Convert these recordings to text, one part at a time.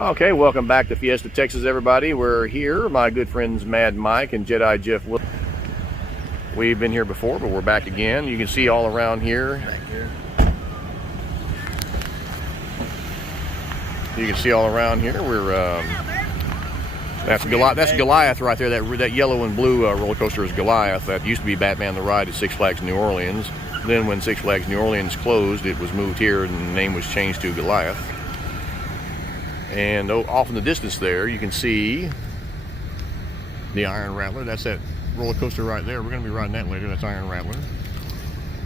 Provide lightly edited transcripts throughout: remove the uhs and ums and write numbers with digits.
Okay, welcome back to Fiesta, Texas, everybody. We're here, my good friends Mad Mike and JediJeff. We've been here before, but we're back again. You can see all around here. You can see all around here. We're that's Goliath right there. That yellow and blue roller coaster is Goliath. That used to be Batman the Ride at Six Flags New Orleans. Then when Six Flags New Orleans closed, it was moved here and the name was changed to Goliath. And off in the distance there, you can see the Iron Rattler. That's that roller coaster right there. We're going to be riding that later. That's Iron Rattler.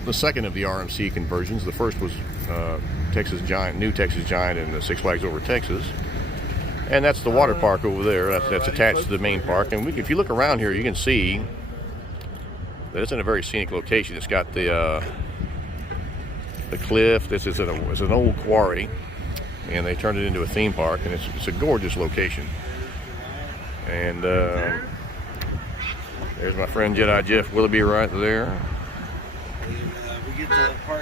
The second of the RMC conversions. The first was Texas Giant, new Texas Giant, and the Six Flags Over Texas. And that's the water park over there. That's attached to the main park. And if you look around here, you can see that it's in a very scenic location. It's got the cliff. This is it's an old quarry, and they turned it into a theme park, and it's a gorgeous location. And there's my friend JediJeff Willoughby right there.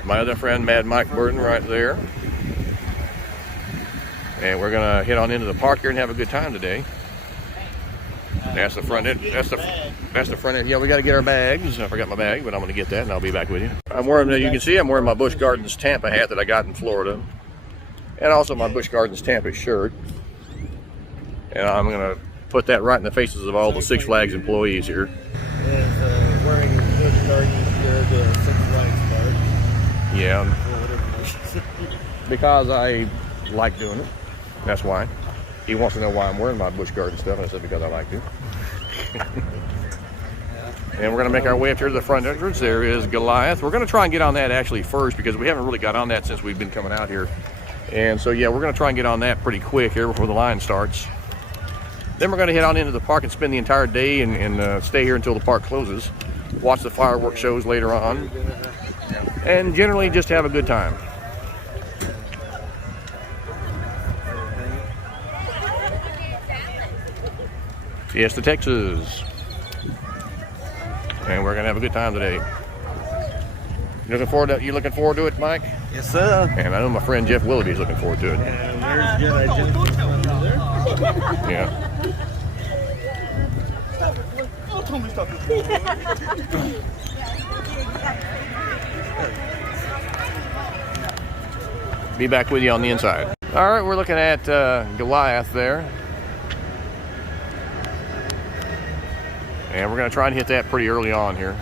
My other friend Mad Mike Burton right there. And we're gonna head on into the park here and have a good time today. That's the front end. That's the front end. Yeah, we got to get our bags. I forgot my bag, but I'm gonna get that, and I'll be back with you. I'm wearing, you can see, I'm wearing my Busch Gardens Tampa hat that I got in Florida, and also my Busch Gardens Tampa shirt. And I'm gonna put that right in the faces of all the Six Flags employees here. Is wearing his Busch Gardens shirt, the Six Flags part. Yeah. Because I like doing it. That's why. He wants to know why I'm wearing my Busch Garden stuff, and I said because I like to. And we're going to make our way up here to the front entrance. There is Goliath. We're going to try and get on that actually first, because we haven't really got on that since we've been coming out here. And so yeah, we're going to try and get on that pretty quick here before the line starts. Then we're going to head on into the park and spend the entire day and stay here until the park closes. Watch the fireworks shows later on. And generally just have a good time. Fiesta, Texas. And we're gonna have a good time today. You looking forward to it, Mike? Yes, sir. And I know my friend Jeff Willoughby's looking forward to it. And there's JediJeff. Yeah. Be back with you on the inside. All right, we're looking at Goliath there. And we're going to try and hit that pretty early on here.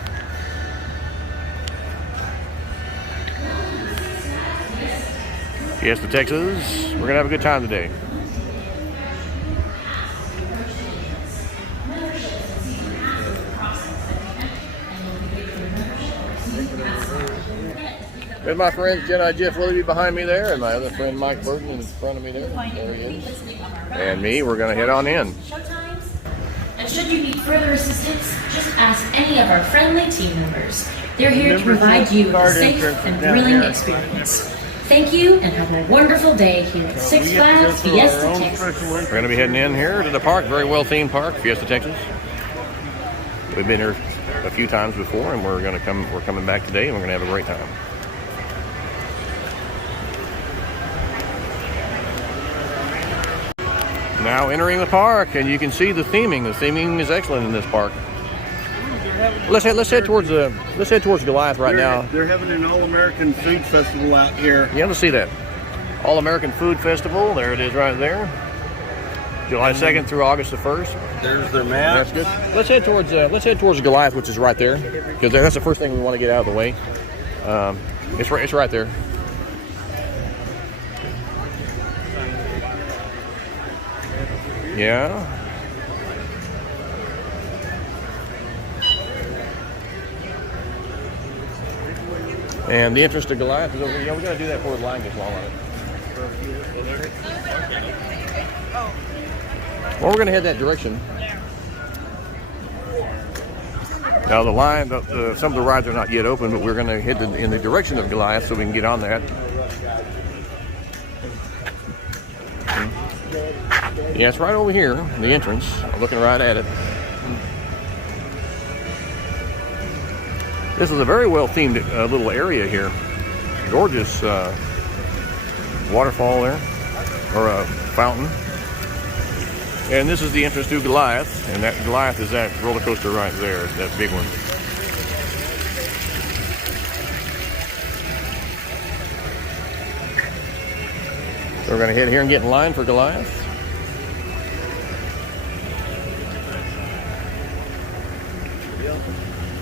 Fiesta, Texas. We're going to have a good time today. With my friend JediJeff Willoughby behind me there, and my other friend Mike Burton in front of me there. There he is. And me, we're going to head on in. And should you need further assistance, just ask any of our friendly team members. They're here to provide you with a safe and thrilling experience. Thank you, and have a wonderful day here at Six Flags Fiesta, Texas. We're going to be heading in here to the park, very well themed park, Fiesta, Texas. We've been here a few times before, and we're coming back today, and we're going to have a great time. Now entering the park, and you can see the theming. The theming is excellent in this park. Let's head towards Goliath right now. They're having an all-American food festival out here. Yeah, let's see that. All-American Food Festival. There it is right there. July 2nd through August the 1st. There's their map. That's good. Let's head towards Goliath, which is right there, because that's the first thing we want to get out of the way. It's right there. Yeah. And the entrance to Goliath is over here. Yeah, we got to do that before the line gets long on it. Well, we're going to head that direction. Now the line, some of the rides are not yet open, but we're going to head in the direction of Goliath so we can get on that. Yeah, it's right over here, the entrance. I'm looking right at it. This is a very well themed little area here. Gorgeous waterfall there, or a fountain. And this is the entrance to Goliath, and that Goliath is that roller coaster right there, that big one. So we're going to head here and get in line for Goliath.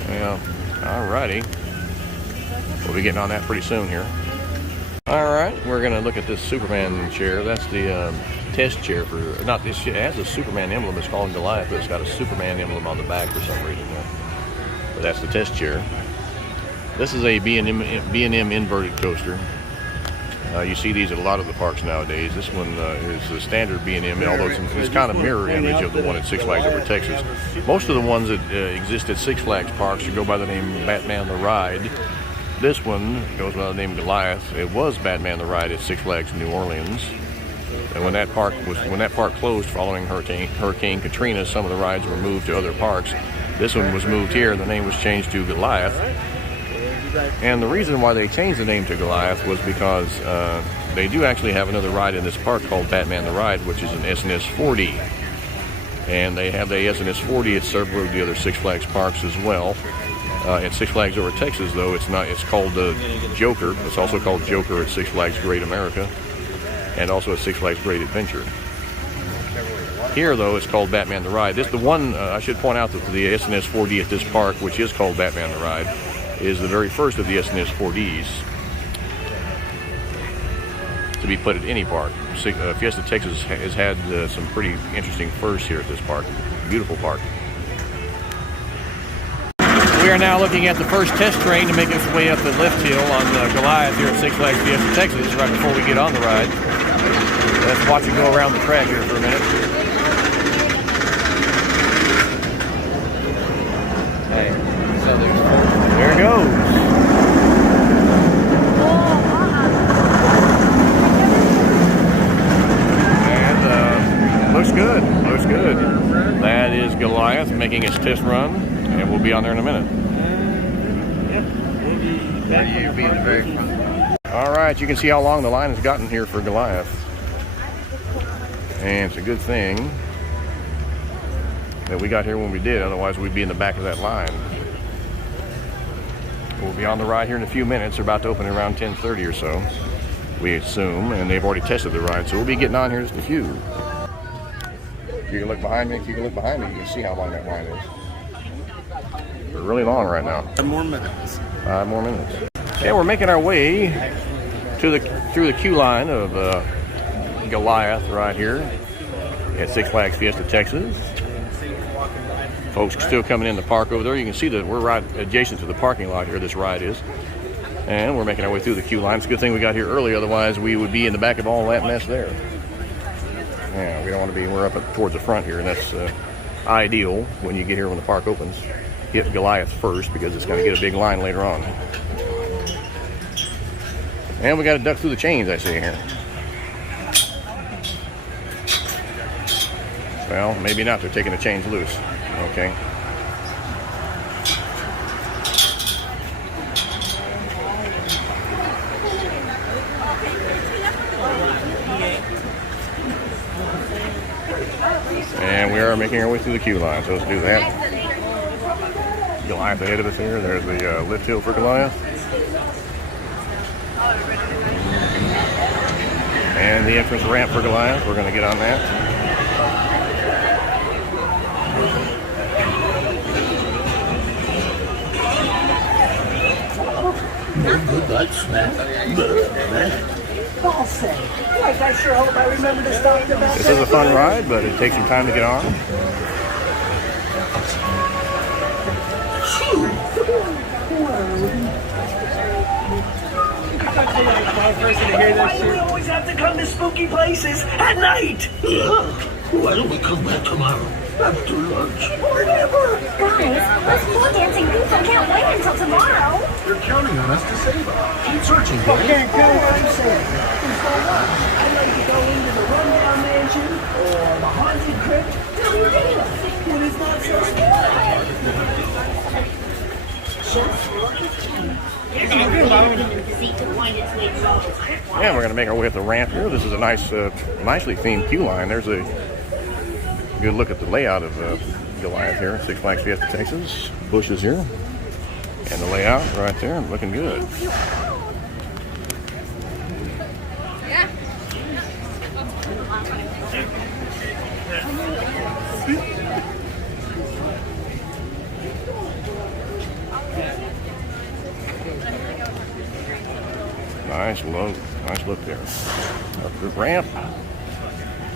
Yeah, alrighty. We'll be getting on that pretty soon here. Alright, we're going to look at this Superman chair. That's the test chair for, not this, it has a Superman emblem. It's called Goliath, but it's got a Superman emblem on the back for some reason. But that's the test chair. This is a B&M inverted coaster. You see these at a lot of the parks nowadays. This one is the standard B&M, although it's kind of mirror image of the one at Six Flags Over Texas. Most of the ones that exist at Six Flags parks should go by the name Batman the Ride. This one goes by the name Goliath. It was Batman the Ride at Six Flags New Orleans. And when that park closed following Hurricane Katrina, some of the rides were moved to other parks. This one was moved here, and the name was changed to Goliath. And the reason why they changed the name to Goliath was because they do actually have another ride in this park called Batman the Ride, which is an SNS 4D. And they have the SNS 4D at several of the other Six Flags parks as well. At Six Flags Over Texas, though, it's not. It's called Joker. It's also called Joker at Six Flags Great America, and also at Six Flags Great Adventure. Here, though, it's called Batman the Ride. The one I should point out that the SNS 4D at this park, which is called Batman the Ride, is the very first of the SNS 4Ds to be put at any park. Fiesta, Texas has had some pretty interesting firsts here at this park. Beautiful park. We are now looking at the first test train to make its way up the lift hill on Goliath here at Six Flags Fiesta, Texas, right before we get on the ride. Let's watch it go around the track here for a minute. Hey, so there it goes. And looks good. Looks good. That is Goliath making its test run, and we'll be on there in a minute. All right, you can see how long the line has gotten here for Goliath, and it's a good thing that we got here when we did. Otherwise, we'd be in the back of that line. We'll be on the ride here in a few minutes. They're about to open around 10:30 or so, we assume, and they've already tested the ride, so we'll be getting on here in just a few. You can look behind me. If you can look behind me, you can see how long that line is. They're really long right now. 5 more minutes. 5 more minutes. Yeah, we're making our way through the queue line of Goliath right here at Six Flags Fiesta, Texas. Folks are still coming in the park over there. You can see that we're right adjacent to the parking lot here, this ride is. And we're making our way through the queue line. It's a good thing we got here early, otherwise we would be in the back of all that mess there. Yeah, we don't want to be, we're up towards the front here, and that's ideal when you get here when the park opens. Hit Goliath first because it's going to get a big line later on. And we got to duck through the chains, I see here. Well, maybe not. They're taking the chains loose. Okay. And we are making our way through the queue line, so let's do that. Goliath ahead of us here. There's the lift hill for Goliath. And the entrance ramp for Goliath. We're going to get on that. I sure hope I remember to stop the bus. This is a fun ride, but it takes some time to get on. Why do we always have to come to spooky places at night? Why don't we come back tomorrow after lunch? Or never. Guys, let's pole dancing goof. I can't wait until tomorrow. You're counting on us to save them. Keep searching, I Dave. can't do what I'm saying. So what? I'd like to go into the rundown mansion or the haunted crypt. What is not so Yeah, we're going to make our way up the ramp here. This is a nice, nicely themed queue line. There's a Good look at the layout of Goliath here, Six Flags Fiesta, Texas. Bushes here, and the layout right there, looking good. Nice look there. Up the ramp.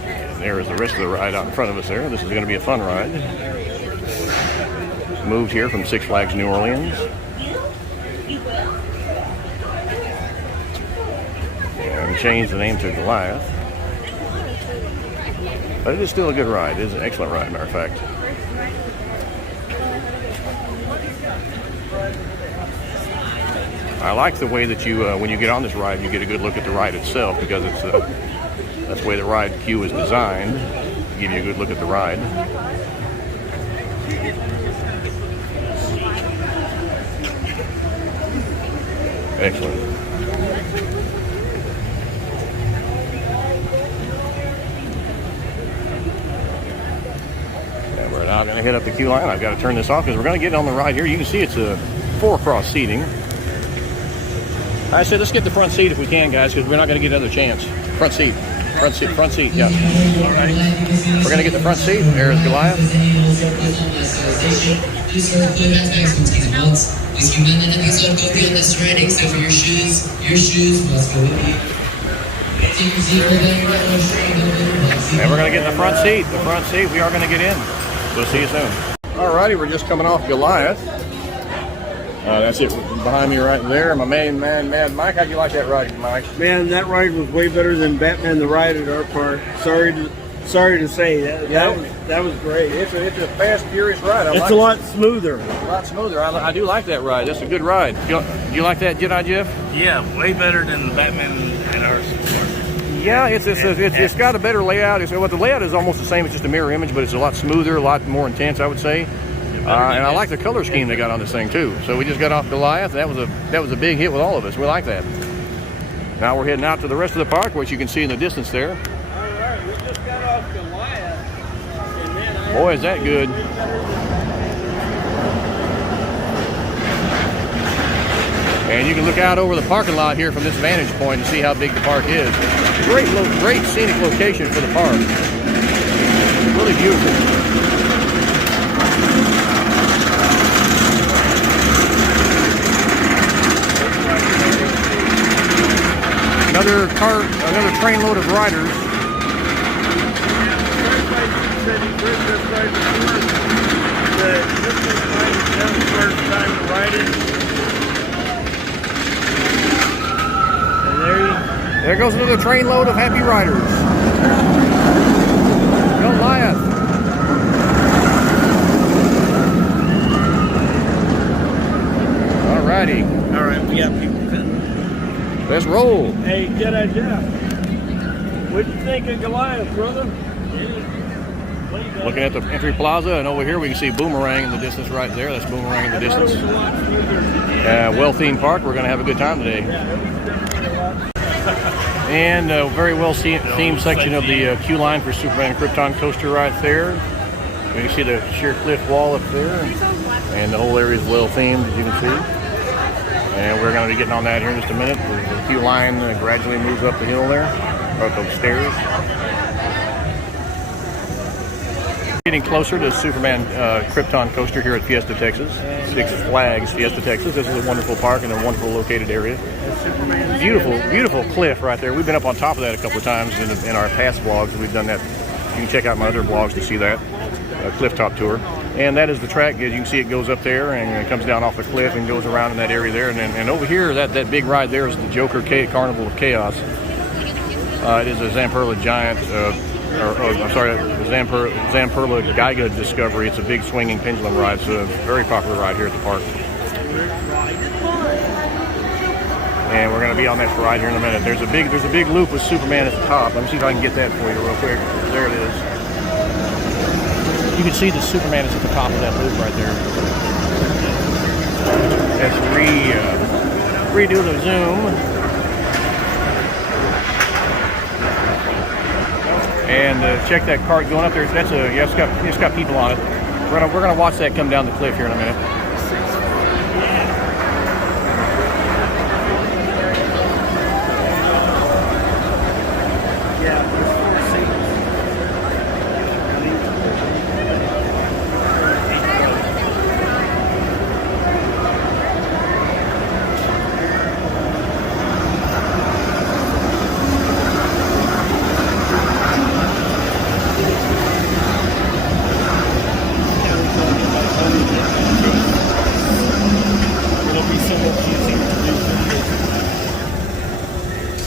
And there is the rest of the ride out in front of us there. This is going to be a fun ride. Moved here from Six Flags New Orleans. And changed the name to Goliath. But it is still a good ride. It is an excellent ride, matter of fact. I like the way that you, when you get on this ride, you get a good look at the ride itself, because it's that's the way the ride queue is designed. Give you a good look at the ride. Excellent. And we're now going to head up the queue line. I've got to turn this off because we're going to get on the ride here. You can see it's a 4-cross seating. I said let's get the front seat if we can, guys, because we're not going to get another chance. Front seat, yeah. We're going to get the front seat. There's Goliath. And we're going to get in the front seat. The front seat, we are going to get in. We'll see you soon. Alrighty, we're just coming off Goliath. That's it behind me right there. My main man, Mad Mike. How'd you like that ride, Mike? Man, that ride was way better than Batman the Ride at our park. Sorry to say that was great. It's a fast, furious ride. It's a lot smoother. A lot smoother. I do like that ride. That's a good ride. Do you like that, JediJeff? Yeah, way better than the Batman at our park. Yeah, it's got a better layout. The layout is almost the same. It's just a mirror image, but it's a lot smoother, a lot more intense, I would say. And I like the color scheme they got on this thing too. So we just got off Goliath. That was a big hit with all of us. We like that. Now we're heading out to the rest of the park, which you can see in the distance there. All right, we just got off Goliath. And man, Boy, is that good. And you can look out over the parking lot here from this vantage point and see how big the park is. Great scenic location for the park. Really beautiful. Another train load of riders. There goes another train load of happy riders. Goliath. Alrighty. all right, we got people coming. Let's roll. Hey, JediJeff, what'd you think of Goliath, brother? Looking at the entry plaza, and over here we can see Boomerang in the distance right there. That's Boomerang in the distance. Well-themed park. We're going to have a good time today. And a very well-themed section of the queue line for Superman Krypton coaster right there. You can see the sheer cliff wall up there. And the whole area is well-themed, as you can see. And we're going to be getting on that here in just a minute. The queue line gradually moves up the hill there, or up those stairs. Getting closer to Superman Krypton coaster here at Fiesta, Texas. Six Flags Fiesta, Texas. This is a wonderful park in a wonderful located area. Beautiful, beautiful cliff right there. We've been up on top of that a couple of times in our past vlogs. We've done that. You can check out my other vlogs to see that cliff top tour. And that is the track. As you can see, it goes up there and it comes down off the cliff and goes around in that area there. And over here, that big ride there is the Joker Carnival of Chaos. It is a Zamperla Giant. Zamperla Giga Discovery. It's a big swinging pendulum ride. It's a very popular ride here at the park. And we're going to be on that ride here in a minute. There's a big loop with Superman at the top. Let me see if I can get that for you real quick. There it is. You can see the Superman is at the top of that loop right there. Let's redo the zoom. And check that cart going up there. That's yeah, it's got people on it. We're gonna watch that come down the cliff here in a minute.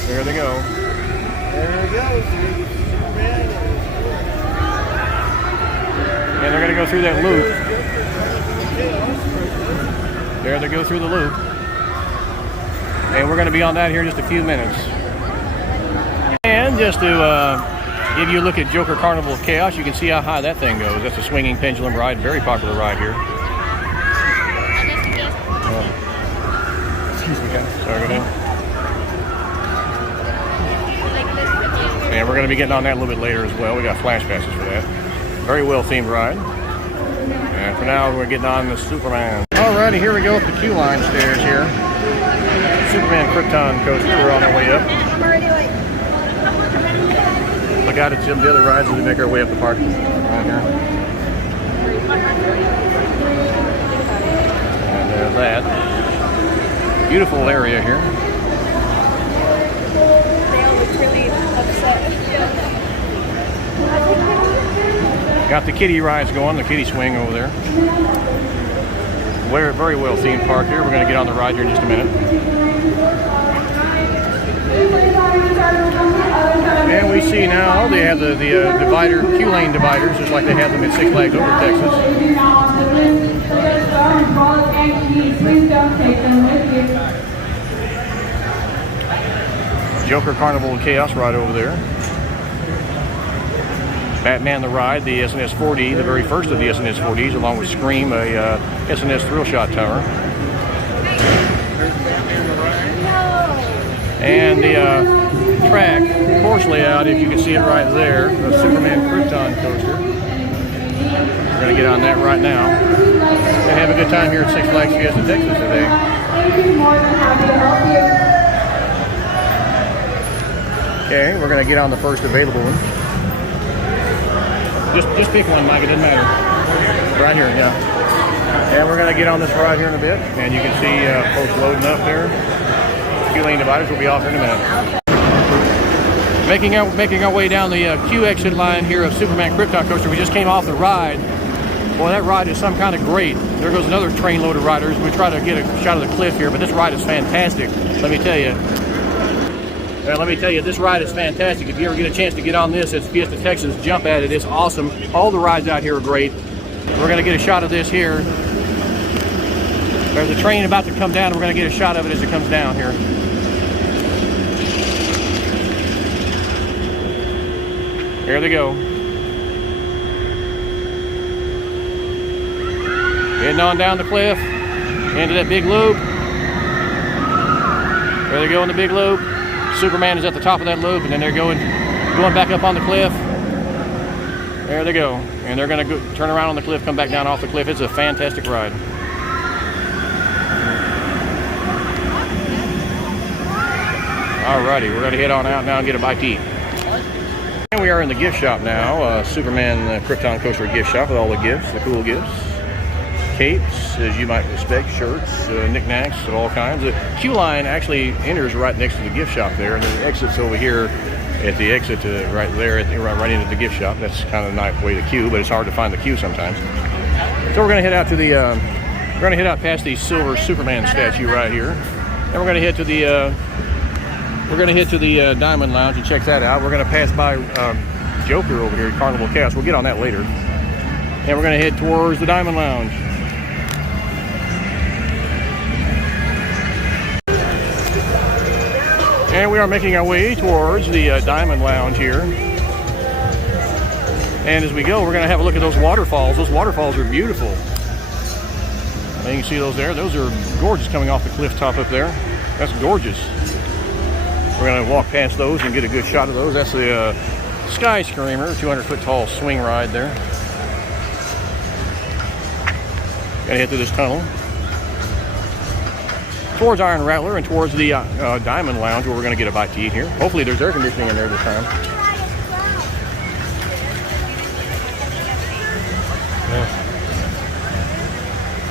There they go. There it goes. And they're going to go through that loop. There they go through the loop. And we're going to be on that here in just a few minutes. And just to give you a look at Joker Carnival of Chaos, you can see how high that thing goes. That's a swinging pendulum ride. Very popular ride here. Excuse me, guys. Sorry about that. And we're going to be getting on that a little bit later as well. We got flash passes for that. Very well themed ride. And for now, we're getting on the Superman. Alrighty, here we go up the queue line stairs here. Superman Krypton coaster. We're on our way up. Look out at some of the other rides as we make our way up the park. Right here. And there's that. Beautiful area here. Got the kiddie rides going, the kiddie swing over there. Very well themed park here. We're going to get on the ride here in just a minute. And we see now they have the divider, queue lane dividers, just like they have them at Six Flags over Texas. Joker Carnival of Chaos ride over there. Batman the Ride, the SNS 4D, the very first of the SNS 4Ds, along with Scream, a SNS Thrill Shot Tower. And the track, course layout, if you can see it right there, the Superman Krypton coaster. We're going to get on that right now. And have a good time here at Six Flags Fiesta, Texas today. Okay, we're going to get on the first available one. Just pick one, Mike, it doesn't matter. Right here, yeah. And we're going to get on this ride here in a bit. And you can see folks loading up there. Queue lane dividers will be off here in a minute. Making our way down the queue exit line here of Superman Krypton coaster. We just came off the ride. Boy, that ride is some kind of great. There goes another train load of riders. We try to get a shot of the cliff here, but this ride is fantastic. Let me tell you. This ride is fantastic. If you ever get a chance to get on this at Fiesta, Texas, jump at it. It's awesome. All the rides out here are great. We're going to get a shot of this here. There's a train about to come down, and we're going to get a shot of it as it comes down here. There they go. Heading on down the cliff, into that big loop. There they go in the big loop. Superman is at the top of that loop, and then they're going back up on the cliff. There they go. And they're going to turn around on the cliff, come back down off the cliff. It's a fantastic ride. Alrighty, we're going to head on out now and get a bite to eat. And we are in the gift shop now. Superman Krypton coaster gift shop with all the gifts, the cool gifts. Capes, as you might expect, shirts, knickknacks of all kinds. The queue line actually enters right next to the gift shop there, and then the exit's over here at the exit right there, right into the gift shop. That's kind of a nice way to queue, but it's hard to find the queue sometimes. So we're going to head out to the, we're going to head out past the silver Superman statue right here, and we're going to head to the, Diamond Lounge and check that out. We're going to pass by Joker over here at Carnival Chaos. We'll get on that later, and we're going to head towards the Diamond Lounge. And we are making our way towards the Diamond Lounge here. And as we go, we're going to have a look at those waterfalls. Those waterfalls are beautiful. And you can see those there. Those are gorgeous coming off the cliff top up there. That's gorgeous. We're going to walk past those and get a good shot of those. That's the Sky Screamer, 200-foot tall swing ride there. Gonna head through this tunnel towards Iron Rattler and towards the Diamond Lounge, where we're gonna get a bite to eat here. Hopefully there's air conditioning in there this time.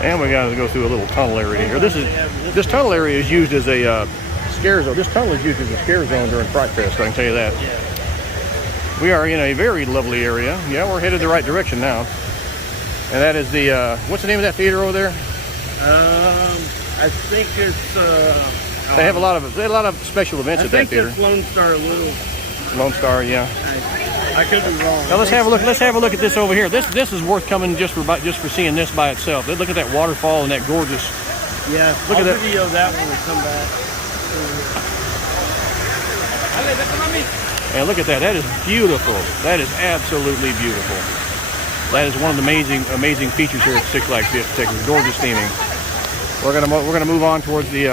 And we got to go through a little tunnel area here. This tunnel area is used as a scare zone. This tunnel is used as a scare zone during Fright Fest, I can tell you that. We are in a very lovely area. Yeah, we're headed the right direction now. And that is the, what's the name of that theater over there? I think it's. They have a lot of special events at that theater. I think it's Lone Star Little. Lone Star, yeah. I could be wrong. Now let's have a look. Let's have a look at this over here. This is worth coming just for seeing this by itself. Look at that waterfall and that gorgeous. Yeah. Look at that. Video that when we come back. And look at that. That is beautiful. That is absolutely beautiful. That is one of the amazing features here at Six Flags Fiesta, Texas. Gorgeous theming. We're gonna move on towards the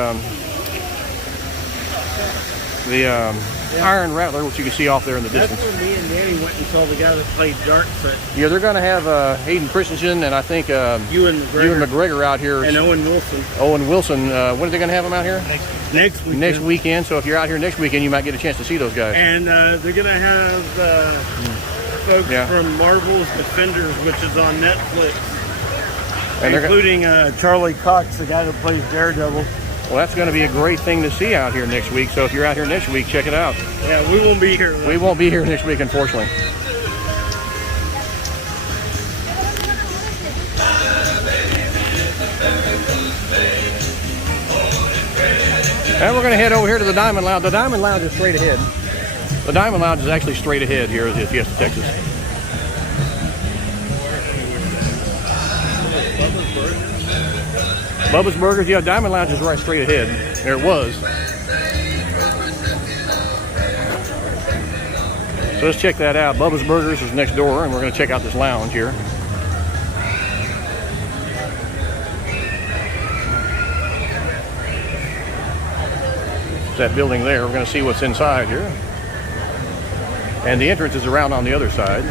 Iron Rattler, which you can see off there in the distance. That's where me and Danny went and saw the guy that played darts at. Yeah, they're gonna have Hayden Christensen and I think Ewan McGregor out here. And Owen Wilson. Owen Wilson. When are they gonna have them out here? Next weekend. Next weekend. So if you're out here next weekend, you might get a chance to see those guys. And they're gonna have folks from Marvel's Defenders, which is on Netflix, and including Charlie Cox, the guy that plays Daredevil. Well, that's going to be a great thing to see out here next week. So if you're out here next week, check it out. Yeah, we won't be here. We won't be here next week, unfortunately. And we're going to head over here to the Diamond Lounge. The Diamond Lounge is straight ahead. The Diamond Lounge is actually straight ahead here at Fiesta, Texas. Bubba's Burgers, yeah, Diamond Lounge is right straight ahead. There it was. So let's check that out. Bubba's Burgers is next door, and we're going to check out this lounge here. It's that building there. We're going to see what's inside here. And the entrance is around on the other side.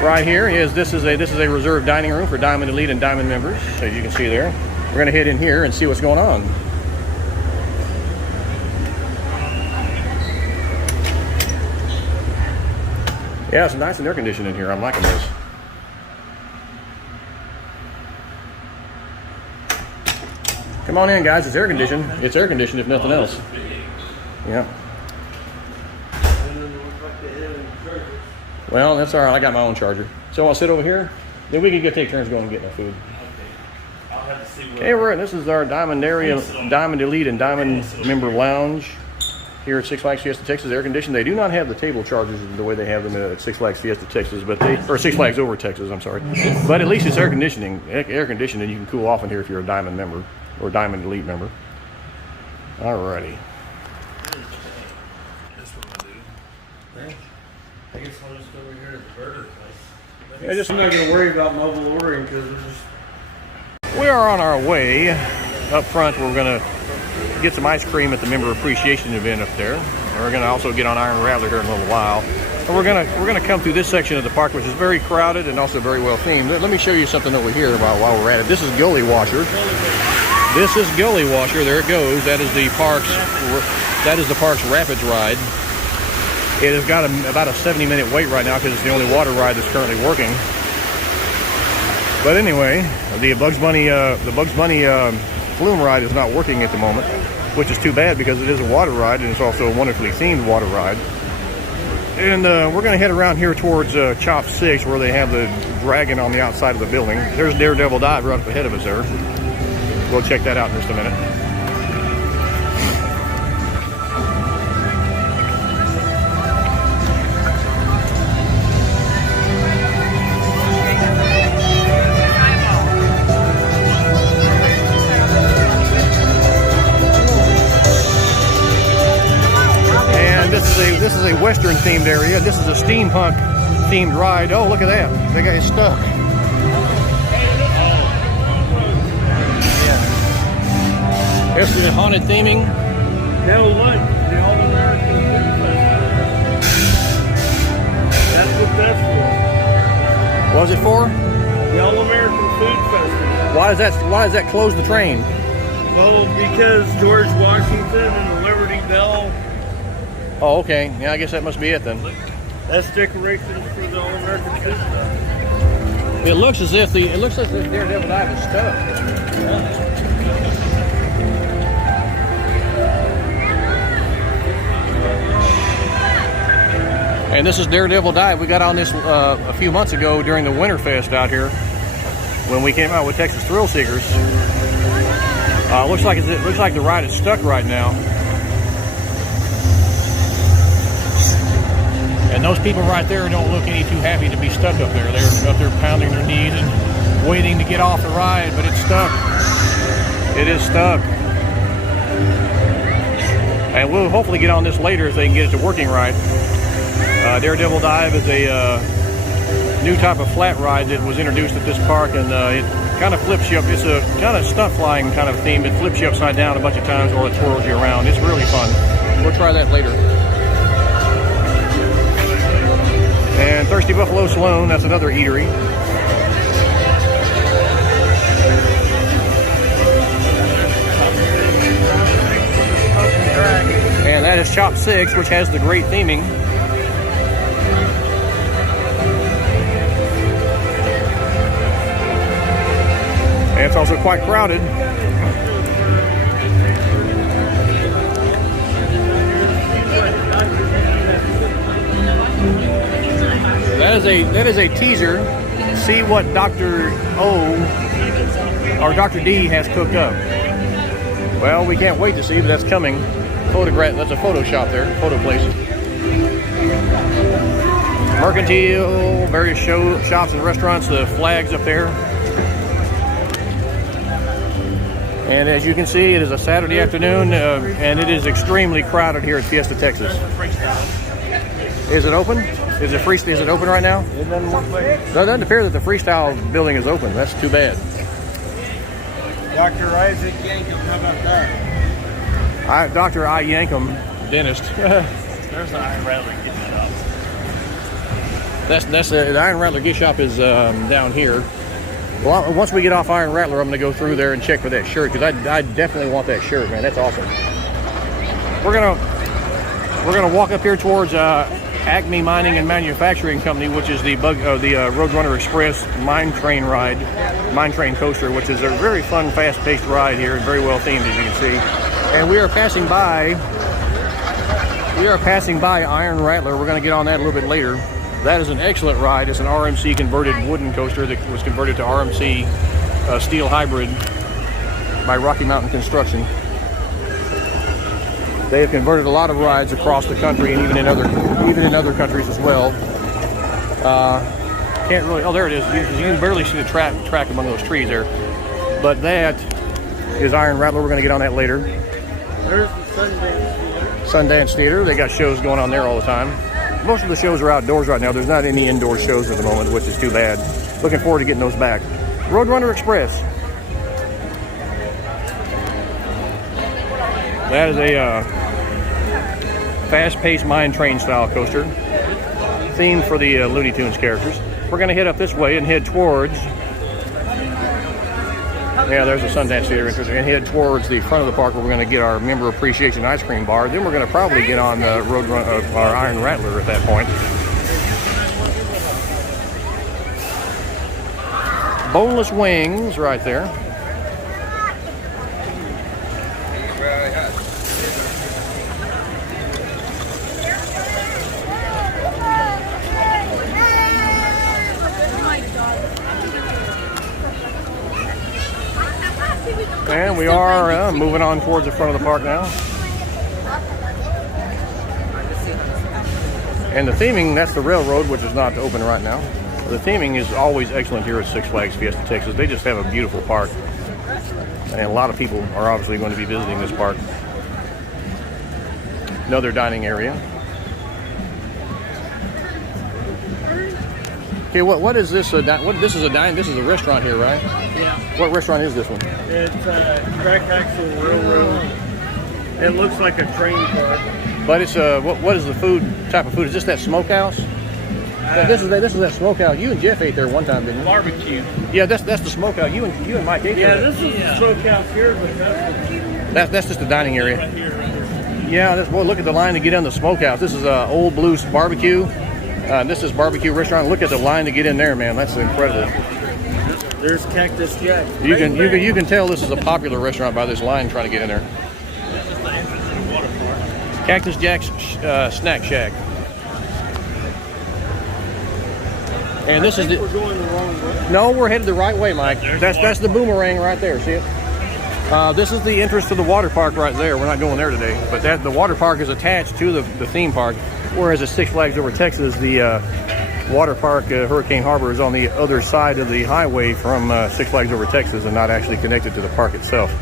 Right here is this is a reserved dining room for Diamond Elite and Diamond members, as you can see there. We're going to head in here and see what's going on. Yeah, it's nice and air conditioned in here. I'm liking this. Come on in, guys. It's air conditioned. It's air conditioned, if nothing else. Yeah. Well, that's all right. I got my own charger. So I'll sit over here. Then we can go take turns going and getting our food. Okay, this is our Diamond area, Diamond Elite and Diamond member lounge here at Six Flags Fiesta, Texas. Air conditioned. They do not have the table chargers the way they have them at Six Flags Fiesta, Texas, or Six Flags over Texas. I'm sorry, but at least it's air conditioning. Air conditioning. You can cool off in here if you're a Diamond member or Diamond Elite member. Alrighty. I guess I'll just go over here to the burger place. I'm not going to worry about mobile ordering because we are on our way up front. We're going to get some ice cream at the member appreciation event up there. And we're going to also get on Iron Rattler here in a little while. And we're going to come through this section of the park, which is very crowded and also very well themed. Let me show you something over here while we're at it. This is Gully Washer. This is Gully Washer. There it goes. That is the park's Rapids ride. It has got about a 70-minute wait right now because it's the only water ride that's currently working. But anyway, the Bugs Bunny flume ride is not working at the moment, which is too bad because it is a water ride and it's also a wonderfully themed water ride. And we're going to head around here towards Chop 6 where they have the dragon on the outside of the building. There's Daredevil Dive right up ahead of us there. We'll check that out in just a minute. This is a Western themed area. This is a steampunk themed ride. Oh, look at that. That guy is stuck. There's the haunted theming. Now look, the All-American Food Festival. That's what that's for. What was it for? The All-American Food Festival. Why does that close the train? Well, because George Washington and the Liberty Bell. Oh, okay. Yeah, I guess that must be it then. That's decorations for the All-American Food Festival. It looks as if Daredevil Dive is stuck. And this is Daredevil Dive. We got on this a few months ago during the Winterfest out here when we came out with Texas Thrill Seekers. Looks like the ride is stuck right now. And those people right there don't look any too happy to be stuck up there. They're up there pounding their knees and waiting to get off the ride, but it's stuck. It is stuck. And we'll hopefully get on this later if they can get it to working right. Daredevil Dive is a new type of flat ride that was introduced at this park, and it kind of flips you up. It's a kind of stunt flying kind of theme. It flips you upside down a bunch of times while it twirls you around. It's really fun. We'll try that later. And Thirsty Buffalo Saloon, that's another eatery. And that is Chop 6, which has the great theming. And it's also quite crowded. That is a teaser. See what Dr. O or Dr. D has cooked up. Well, we can't wait to see, but that's coming. Photograph. That's a photo shop there. Photo place. Mercantile, various shops and restaurants. The flags up there. And as you can see, it is a Saturday afternoon, and it is extremely crowded here at Fiesta, Texas. Is it open? Is it open right now? It doesn't look like it. No, it doesn't appear that the freestyle building is open. That's too bad. Dr. Isaac Yankum, how about that? Dr. I. Yankum, dentist. There's the Iron Rattler gift shop. That's the Iron Rattler gift shop is down here. Well, once we get off Iron Rattler, I'm going to go through there and check for that shirt, because I definitely want that shirt, man. That's awesome. We're gonna walk up here towards Acme Mining and Manufacturing Company, which is the Roadrunner Express mine train coaster, which is a very fun, fast-paced ride here, and very well themed, as you can see. And we are passing by Iron Rattler. We're going to get on that a little bit later. That is an excellent ride. It's an RMC converted wooden coaster that was converted to RMC steel hybrid by Rocky Mountain Construction. They have converted a lot of rides across the country, and even in other countries as well. Can't really. Oh, there it is. You can barely see the track among those trees there. But that is Iron Rattler. We're going to get on that later. There's the Sundance Theater. Sundance Theater. They got shows going on there all the time. Most of the shows are outdoors right now. There's not any indoor shows at the moment, which is too bad. Looking forward to getting those back. Roadrunner Express. That is a fast-paced mine train style coaster, themed for the Looney Tunes characters. We're going to head up this way and head towards. Yeah, there's a Sundance Theater entrance, and head towards the front of the park where we're going to get our member appreciation ice cream bar. Then we're going to probably get on the our Iron Rattler at that point. Boneless wings right there. And we are moving on towards the front of the park now. And the theming, that's the railroad, which is not open right now. The theming is always excellent here at Six Flags Fiesta, Texas. They just have a beautiful park. And a lot of people are obviously going to be visiting this park. Another dining area. Okay, what is this? This is a dine. This is a restaurant here, right? Yeah. What restaurant is this one? It's Track Axle Railroad. It looks like a train car. But it's what is the food type of food? Is this that smokehouse? This is that smokehouse. You and Jeff ate there one time, didn't you? Barbecue. Yeah, that's the smokehouse. You and Mike ate Yeah, there. this is the smokehouse here, but That's just the dining area. right here. Yeah, boy, look at the line to get in the smokehouse. This is Old Blues Barbecue. This is barbecue restaurant. Look at the line to get in there, man. That's incredible. There's Cactus Jack. You can tell this is a popular restaurant by this line trying to get in there. Cactus Jack's Snack Shack. And this is We're going the wrong way. no, we're headed the right way, Mike. That's the boomerang right there. See it? This is the entrance to the water park right there. We're not going there today, but the water park is attached to the theme park. Whereas at Six Flags Over Texas, the water park, Hurricane Harbor, is on the other side of the highway from Six Flags Over Texas and not actually connected to the park itself.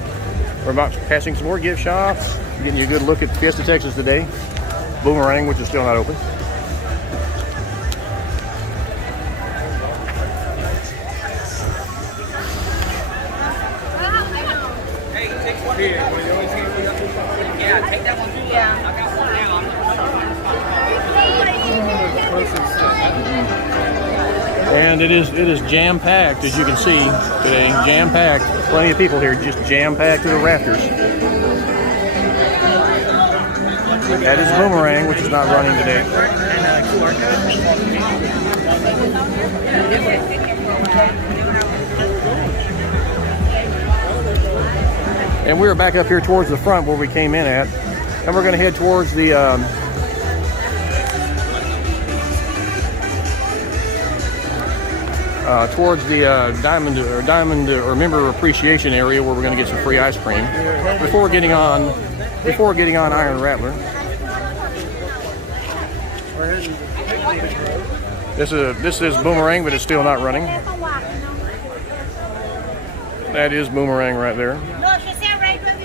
We're about passing some more gift shops, getting you a good look at Fiesta, Texas today. Boomerang, which is still not open. And it is jam-packed, as you can see today. Jam-packed. Plenty of people here, just jam-packed to the rafters. That is Boomerang, which is not running today. And we're back up here towards the front where we came in at. And we're going to head towards the Diamond or Member Appreciation area where we're going to get some free ice cream before getting on Iron Rattler. This is Boomerang, but it's still not running. That is Boomerang right there.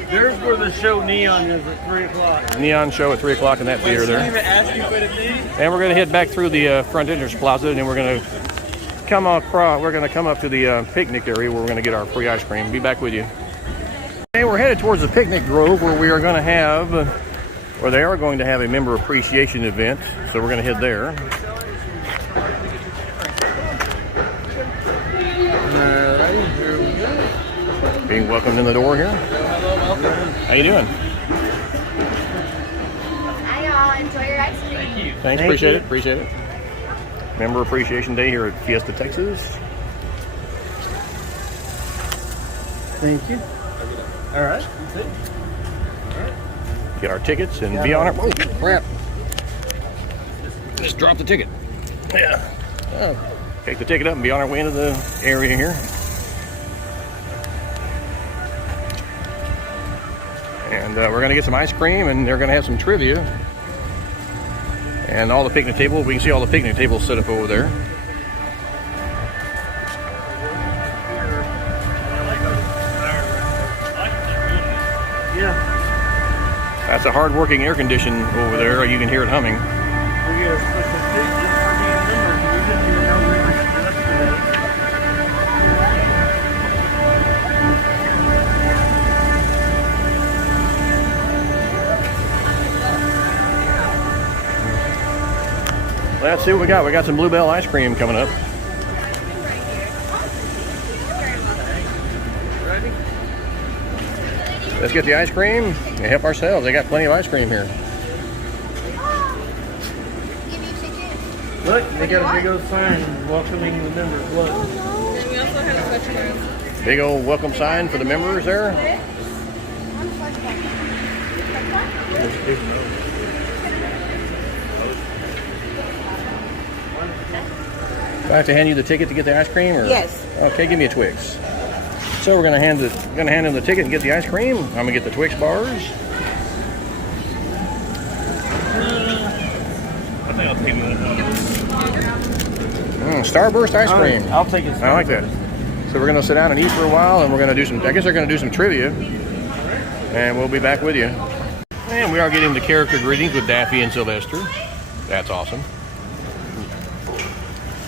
There's where the show Neon is at 3 o'clock. Neon show at 3 o'clock in that theater there. And we're going to head back through the front entrance plaza, and then we're going to come across. We're going to come up to the picnic area where we're going to get our free ice cream. Be back with you. Okay, we're headed towards the picnic grove where we are going to have, or they are going to have a member appreciation event. So we're going to head there. Here we go. Being welcomed in the door here. How you doing? Hi, y'all. Enjoy your ice cream. Thank you. Thanks, appreciate it. Member Appreciation Day here at Fiesta, Texas. Thank you. All right. Get our tickets and be on it. Oh, crap. Just drop the ticket. Yeah. Oh. Take the ticket up and be on our way into the area here. And we're going to get some ice cream, and they're going to have some trivia. And all the picnic tables, we can see all the picnic tables set up over there. Yeah. That's a hard-working air condition over there. You can hear it humming. We get a special treat just for being members. We didn't even know we were yesterday. Let's see what we got. We got some Bluebell ice cream coming up. Ready? Let's get the ice cream and help ourselves. They got plenty of ice cream here. Look, they got a big old sign welcoming the members. Look. Big old welcome sign for the members there. Do I have to hand you the ticket to get the ice cream? Or? Yes. Okay, give me a Twix. So we're gonna hand him the ticket and get the ice cream. I'm gonna get the Twix bars. I think I'll take that. Starburst ice cream. I'll take it. I like that. So we're gonna sit down and eat for a while, and we're gonna do some. I guess they're gonna do some trivia, and we'll be back with you. And we are getting the character greetings with Daffy and Sylvester. That's awesome.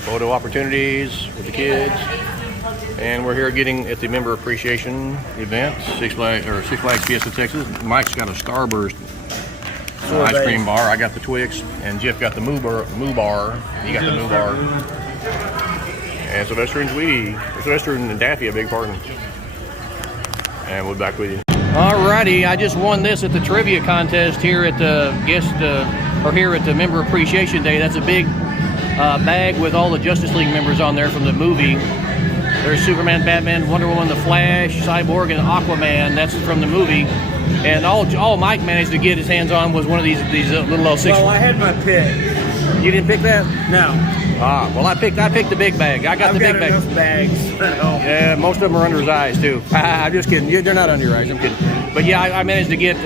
photo opportunities with the kids. And we're here getting at the member appreciation event, Six Flags Fiesta, Texas. Mike's got a Starburst ice cream bar. I got the Twix, and Jeff got the Moo Bar. He got the Moo Bar. And Sylvester and Daffy a big part. And we'll be back with you. Alrighty, I just won this at the trivia contest here at the here at the Member Appreciation Day. That's a big bag with all the Justice League members on there from the movie. There's Superman, Batman, Wonder Woman, The Flash, Cyborg, and Aquaman. That's from the movie. And all Mike managed to get his hands on was one of these little old six. Well, I had my pick. You didn't pick that? No. Well, I picked the big bag. I got the big bag. Enough bags. Yeah, most of them are under his eyes too. I'm just kidding. They're not under your eyes. I'm kidding. But yeah, I managed to get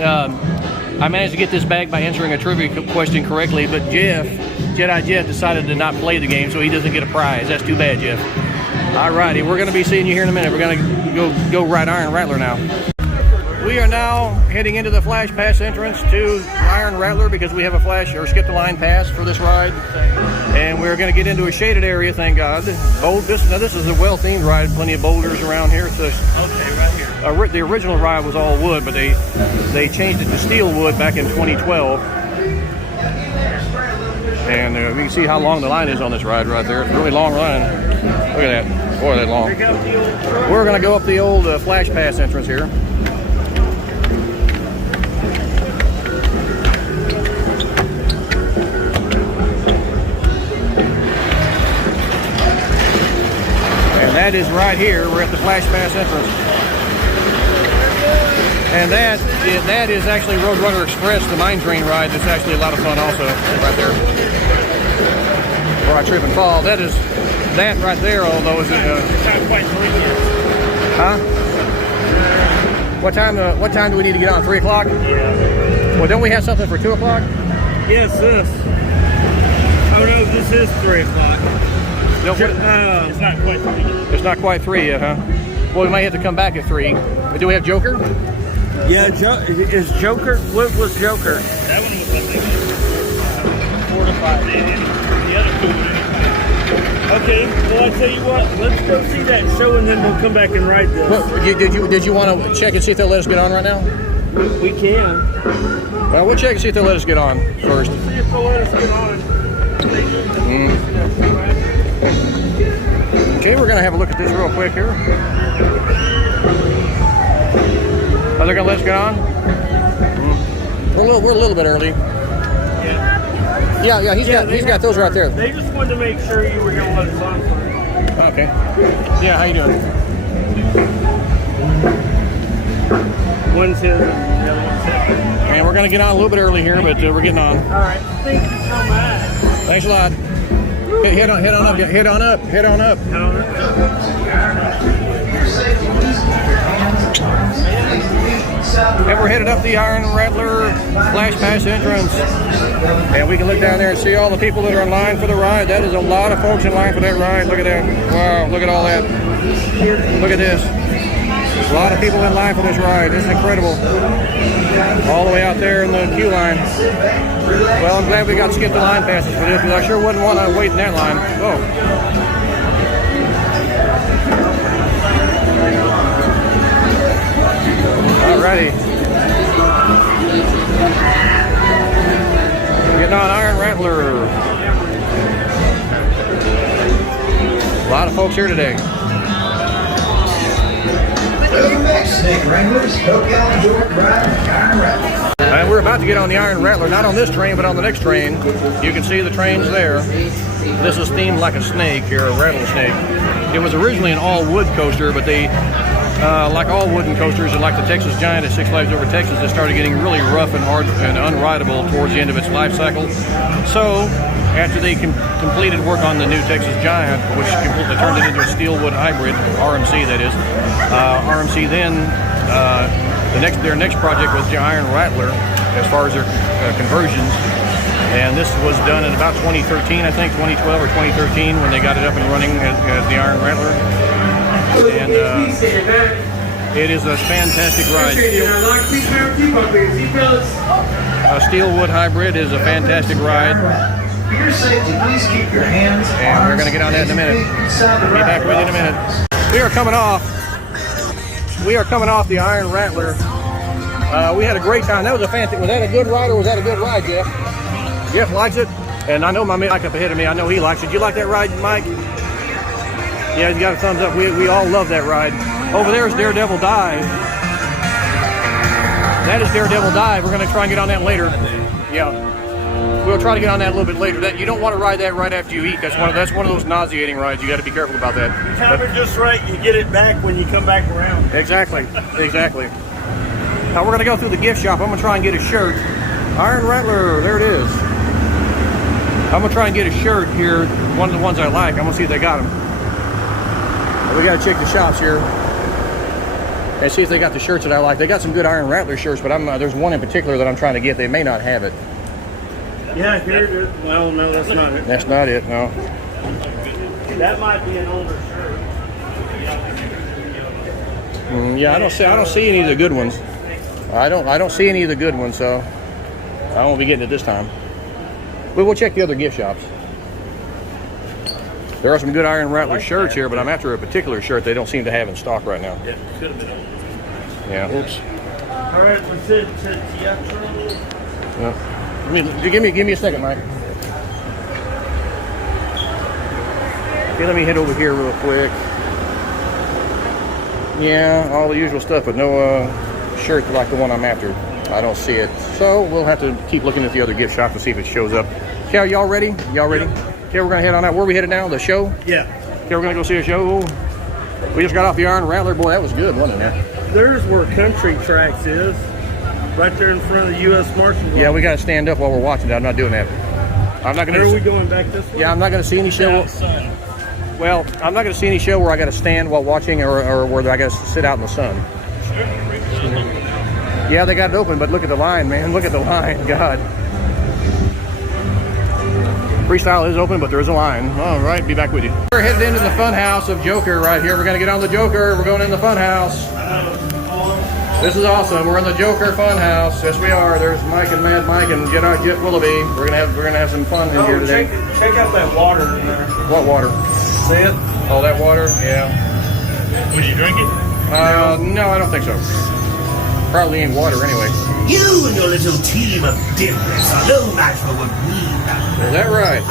this bag by answering a trivia question correctly. But JediJeff decided to not play the game, so he doesn't get a prize. That's too bad, Jeff. Alrighty, we're going to be seeing you here in a minute. We're going to go ride Iron Rattler now. We are now heading into the Flash Pass entrance to Iron Rattler because we have a Flash or Skip the Line pass for this ride. And we're going to get into a shaded area, thank God. This is a well-themed ride, plenty of boulders around here. It's right here. The original ride was all wood, but they changed it to steel wood back in 2012. And we can see how long the line is on this ride right there. It's a really long line. Look at that. Boy, that's long. We're going to go up the old Flash Pass entrance here. And that is right here. We're at the Flash Pass entrance. And that is actually Roadrunner Express, the mine train ride. That's actually a lot of fun also, right there. Where I trip and fall. That right there, although is It's not quite 3 yet. huh? What time do we need to get on? 3 o'clock? Yeah. Well, don't we have something for 2 o'clock? Yes, this. Oh no, this is 3 o'clock. No, It's not quite 3 yet. it's not quite 3 yet, huh? Well, we might have to come back at 3. Do we have Joker? Yeah, is Joker? What was Joker? That one was, I think, 4 to 5. The other 2 were anytime. Okay, well, I tell you what, let's go see that show and then we'll come back and ride this. Well, did you want to check and see if they'll let us get on right now? We can. Well, we'll check and see if they'll let us get on first. See if they'll let us get on. Okay, we're going to have a look at this real quick here. Are they going to let us get on? We're a little bit early. Yeah, he's got those right there. They just wanted to make sure you were going to let us on first. Okay. Yeah, how you doing? One's his and the other one's his. And we're going to get on a little bit early here, but we're getting on. All right, thank you so much. Thanks a lot. Hey, head on up. And we're headed up the Iron Rattler Flash Pass entrance. And we can look down there and see all the people that are in line for the ride. That is a lot of folks in line for that ride. Look at that. Wow, look at all that. Look at this. A lot of people in line for this ride. This is incredible. All the way out there in the queue line. Well, I'm glad we got Skip the Line passes for this because I sure wouldn't want to wait in that line. Whoa. Alrighty. Getting on Iron Rattler. A lot of folks here today. And we're about to get on the Iron Rattler, not on this train, but on the next train. You can see the trains there. This is themed like a snake here, a rattlesnake. It was originally an all-wood coaster, but they, like all wooden coasters, and like the Texas Giant at Six Flags Over Texas, it started getting really rough and hard and unrideable towards the end of its life cycle. So, after they completed work on the new Texas Giant, which completely turned it into a steel wood hybrid, RMC that is, RMC then, their next project was the Iron Rattler as far as their conversions. And this was done in about 2013, I think, 2012 or 2013 when they got it up and running as the Iron Rattler. And it is a fantastic ride. A steel wood hybrid is a fantastic ride. For your safety, please keep your hands. And we're going to get on that in a minute. Be back with you in a minute. We are coming off. We are coming off the Iron Rattler. We had a great time. That was a fantastic. Was that a good ride or was that a good ride, Jeff? Jeff likes it, and I know my Mike up ahead of me. I know he likes it. Did you like that ride, Mike? Yeah, he's got a thumbs up. We all love that ride. Over there is Daredevil Dive. That is Daredevil Dive. We're going to try and get on that later. Yeah. We'll try to get on that a little bit later. That you don't want to ride that right after you eat. That's one of those nauseating rides. You got to be careful about that. You time it just right. You get it back when you come back around. Exactly. Exactly. Now we're going to go through the gift shop. I'm going to try and get a shirt. Iron Rattler. There it is. I'm going to try and get a shirt here. One of the ones I like. I'm going to see if they got them. We got to check the shops here and see if they got the shirts that I like. They got some good Iron Rattler shirts, but there's one in particular that I'm trying to get. They may not have it. Yeah, here it is. Well, no, that's not it. That's not it, no. That might be an older shirt. Yeah, I don't see any of the good ones. I don't see any of the good ones, so I won't be getting it this time. But we'll check the other gift shops. There are some good Iron Rattler shirts here, but I'm after a particular shirt they don't seem to have in stock right now. Yeah, could have been older. Yeah, oops. All right, let's hit Teatro. Yeah. Give me a second, Mike. Okay, let me head over here real quick. Yeah, all the usual stuff, but no shirt like the one I'm after. I don't see it. So we'll have to keep looking at the other gift shop to see if it shows up. Okay, are y'all ready? Y'all ready? Okay, we're gonna head on out. Where are we headed now? The show? Yeah. Okay, we're gonna go see a show. We just got off the Iron Rattler. Boy, that was good, wasn't it? There's where Country Tracks is. Right there in front of the U.S. Marshal Law. Yeah, we gotta stand up while we're watching that. I'm not doing that. I'm not gonna. Are we going back this way? Yeah, I'm not gonna see any show. Well, I'm not gonna see any show where I gotta stand while watching or where I gotta sit out in the sun. Yeah, they got it open, but look at the line, man. Look at the line, God. Freestyle is open, but there is a line. All right, be back with you. We're headed into the fun house of Joker right here. We're gonna get on the Joker. We're going in the fun house. This is awesome. We're in the Joker fun house. Yes, we are. There's Mike and Mad Mike and JediJeff Willoughby. We're gonna have some fun in here today. Check out that water in there. What water? See it? Oh, that water? Yeah. Would you drink it? No, I don't think so. Probably ain't water anyway. You and your little team of dimwits are no match for what we have. Is that right?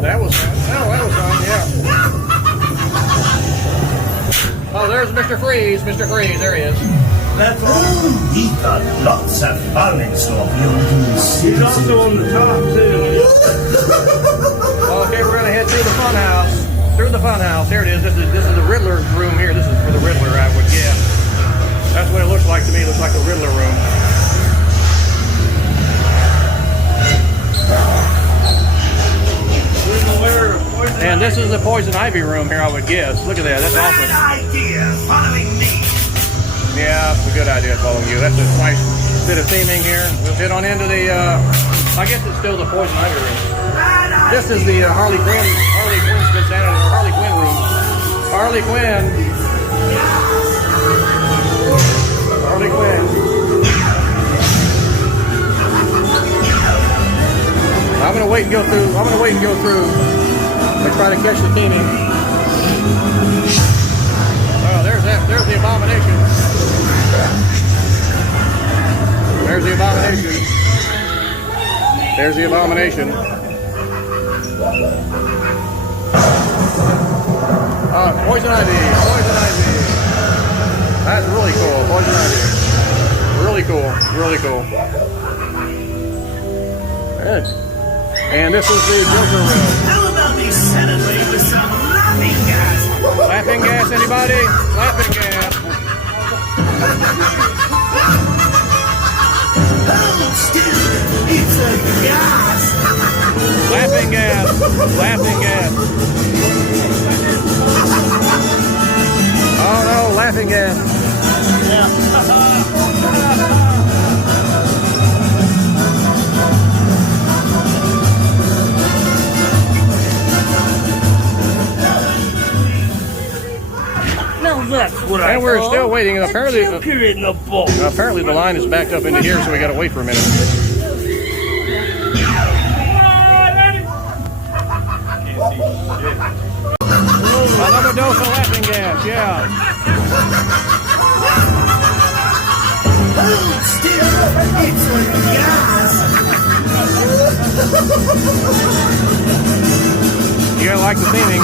That was fun, yeah. Oh, there's Mr. Freeze. Mr. Freeze, there he is. That's Oh, we've got lots of fun in store for your little He's also on the top, too. Okay, we're gonna head through the fun house. Through the fun house. Here it is. This is the Riddler room here. This is for the Riddler, I would guess. That's what it looks like to me. It looks like the Riddler room. And this is the Poison Ivy room here, I would guess. Look at that. That's awesome. Good idea, following me. Yeah, that's a good idea following you. That's a nice bit of theming here. We'll head on into the, I guess it's still the Poison Ivy room. This is the Harley Quinn room. Harley Quinn. I'm gonna wait and go through and try to catch the theming. Oh, there's the Abomination. There's the Abomination. There's the Abomination. Poison Ivy. That's really cool. Poison Ivy. Really cool. Good. And this is the Joker room. How about me celebrating with some laughing gas? Laughing gas, anybody? Laughing gas. Hold still, it's a gas. Laughing gas. Oh no, laughing gas. what I And we're call still waiting. a Apparently, joker in the bowl. apparently the line is backed up into here, so we got to wait for a minute. Another dose of laughing gas, yeah. Hold still. It's gas. You gotta like the theming.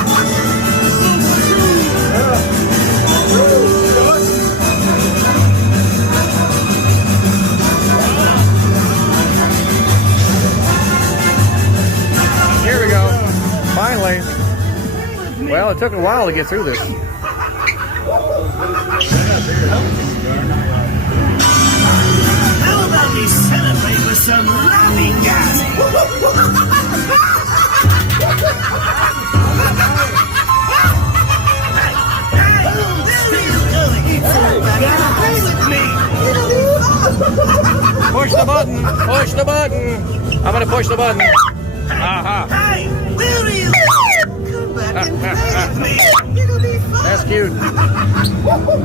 Here we go. Finally. Well, it took a while to get through this. How about we celebrate with some laughing gas? Push the button. Push the button. I'm gonna push the button. Aha. Hey, will you come back and play with me? It'll be fun. That's cute.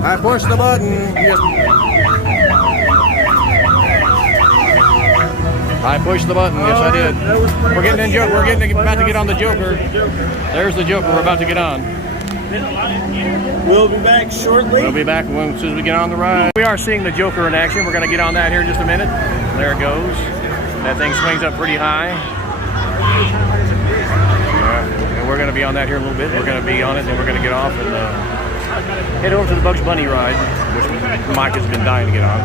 I pushed the button. Yes. I pushed the button. Yes, I did. We're getting in. We're about to get on the Joker. There's the Joker. We're about to get on. We'll be back shortly. We'll be back as soon as we get on the ride. We are seeing the Joker in action. We're going to get on that here in just a minute. There it goes. That thing swings up pretty high. And we're going to be on that here in a little bit. We're going to be on it, and we're going to get off and head over to the Bugs Bunny ride, which Mike has been dying to get on.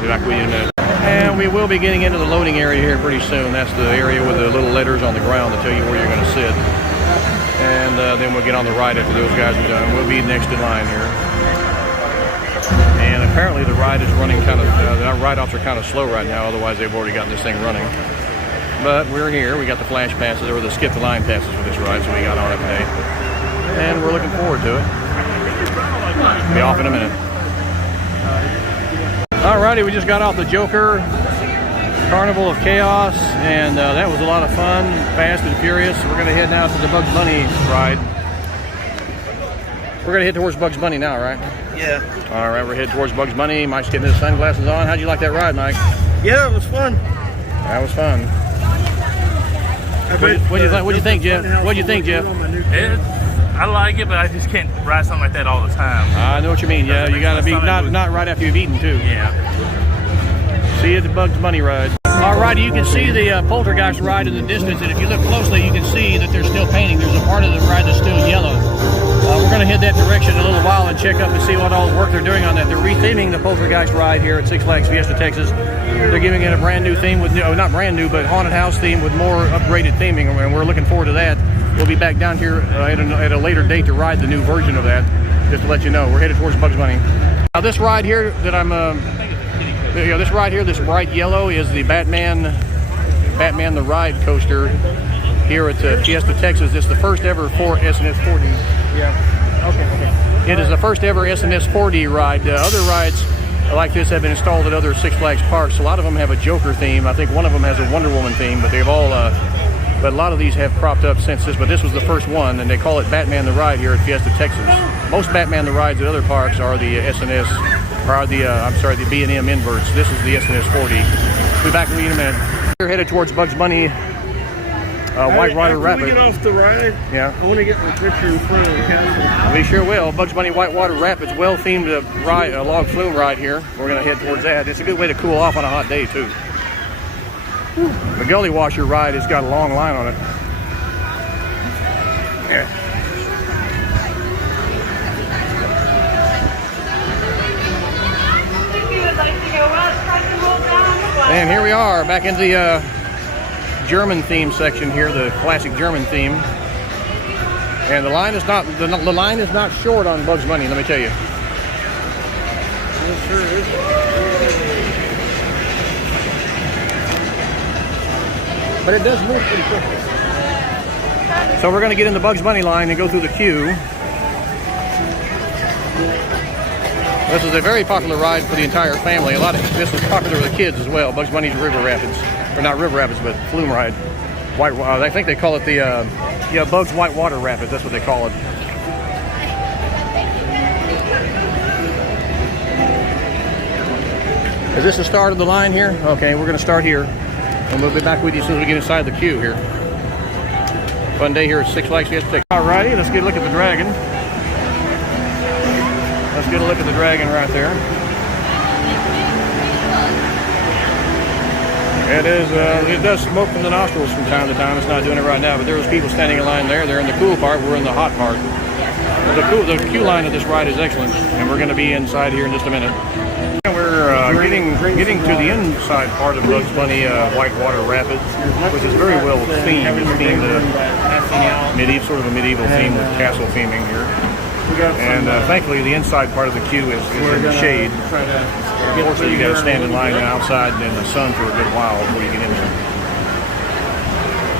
Be back with you in a minute. And we will be getting into the loading area here pretty soon. That's the area with the little letters on the ground that tell you where you're going to sit. And then we'll get on the ride after those guys are done. We'll be next in line here. And apparently the ride is running kind of, the ride-offs are kind of slow right now, otherwise they've already gotten this thing running. But we're here, we got the flash passes, or the skip the line passes for this ride, so we got on it today. And we're looking forward to it. Be off in a minute. Alrighty, we just got off the Joker Carnival of Chaos, and that was a lot of fun, fast and furious. We're going to head now to the Bugs Bunny ride. We're going to head towards Bugs Bunny now, right? Yeah. All right, we're headed towards Bugs Bunny. Mike's getting his sunglasses on. How'd you like that ride, Mike? Yeah, it was fun. That was fun. What'd you think, Jeff? What'd you think, Jeff? I like it, but I just can't ride something like that all the time. I know what you mean. Yeah, you got to be not right after you've eaten, too. Yeah. See you at the Bugs Bunny ride. Alrighty, you can see the Poltergeist ride in the distance, and if you look closely, you can see that they're still painting. There's a part of the ride that's still yellow. We're going to head that direction in a little while and check up and see what all the work they're doing on that. They're retheming the Poltergeist ride here at Six Flags Fiesta, Texas. They're giving it a brand new theme with, not brand new, but haunted house theme with more upgraded theming, and we're looking forward to that. We'll be back down here at a later date to ride the new version of that, just to let you know. We're headed towards Bugs Bunny. Now this ride here that I'm, this ride here, this bright yellow, is the Batman the Ride coaster here at Fiesta, Texas. It's the first ever SNS 4D. Yeah. Okay. It is the first ever SNS 4D ride. Other rides like this have been installed at other Six Flags parks. A lot of them have a Joker theme. I think one of them has a Wonder Woman theme, but they've all. But a lot of these have cropped up since this. But this was the first one, and they call it Batman the Ride here at Fiesta, Texas. Most Batman the Rides at other parks are the SNS. Or the B&M inverts. This is the SNS 4D. We'll be back with you in a minute. We're headed towards Bugs Bunny, Whitewater Rapids. We get off the ride. Yeah. I want to get my picture in front of the castle. We sure will. Bugs Bunny Whitewater Rapids, well-themed ride, a log flume ride here. We're going to head towards that. It's a good way to cool off on a hot day too. The Gully Washer ride has got a long line on it. Yeah. And here we are back in the German theme section here, the classic German theme. And the line is not short on Bugs Bunny, let me tell you. It sure is. But it does move pretty quickly. So we're going to get in the Bugs Bunny line and go through the queue. This is a very popular ride for the entire family. This is popular with the kids as well. Bugs Bunny's River Rapids, or not River Rapids, but flume ride. I think they call it the Bugs Whitewater Rapids. That's what they call it. Is this the start of the line here? Okay, we're going to start here. And we'll be back with you as soon as we get inside the queue here. Fun day here at Six Flags Fiesta. Alrighty, let's get a look at the dragon. Let's get a look at the dragon right there. It does smoke from the nostrils from time to time. It's not doing it right now, but there was people standing in line there. They're in the cool part. We're in the hot part. The queue line of this ride is excellent, and we're going to be inside here in just a minute. We're getting to the inside part of Bugs Bunny Whitewater Rapids, which is very well themed. It's themed sort of a medieval theme with castle theming here. And thankfully, the inside part of the queue is in the shade. Unfortunately, you got to stand in line outside in the sun for a good while before you get in there.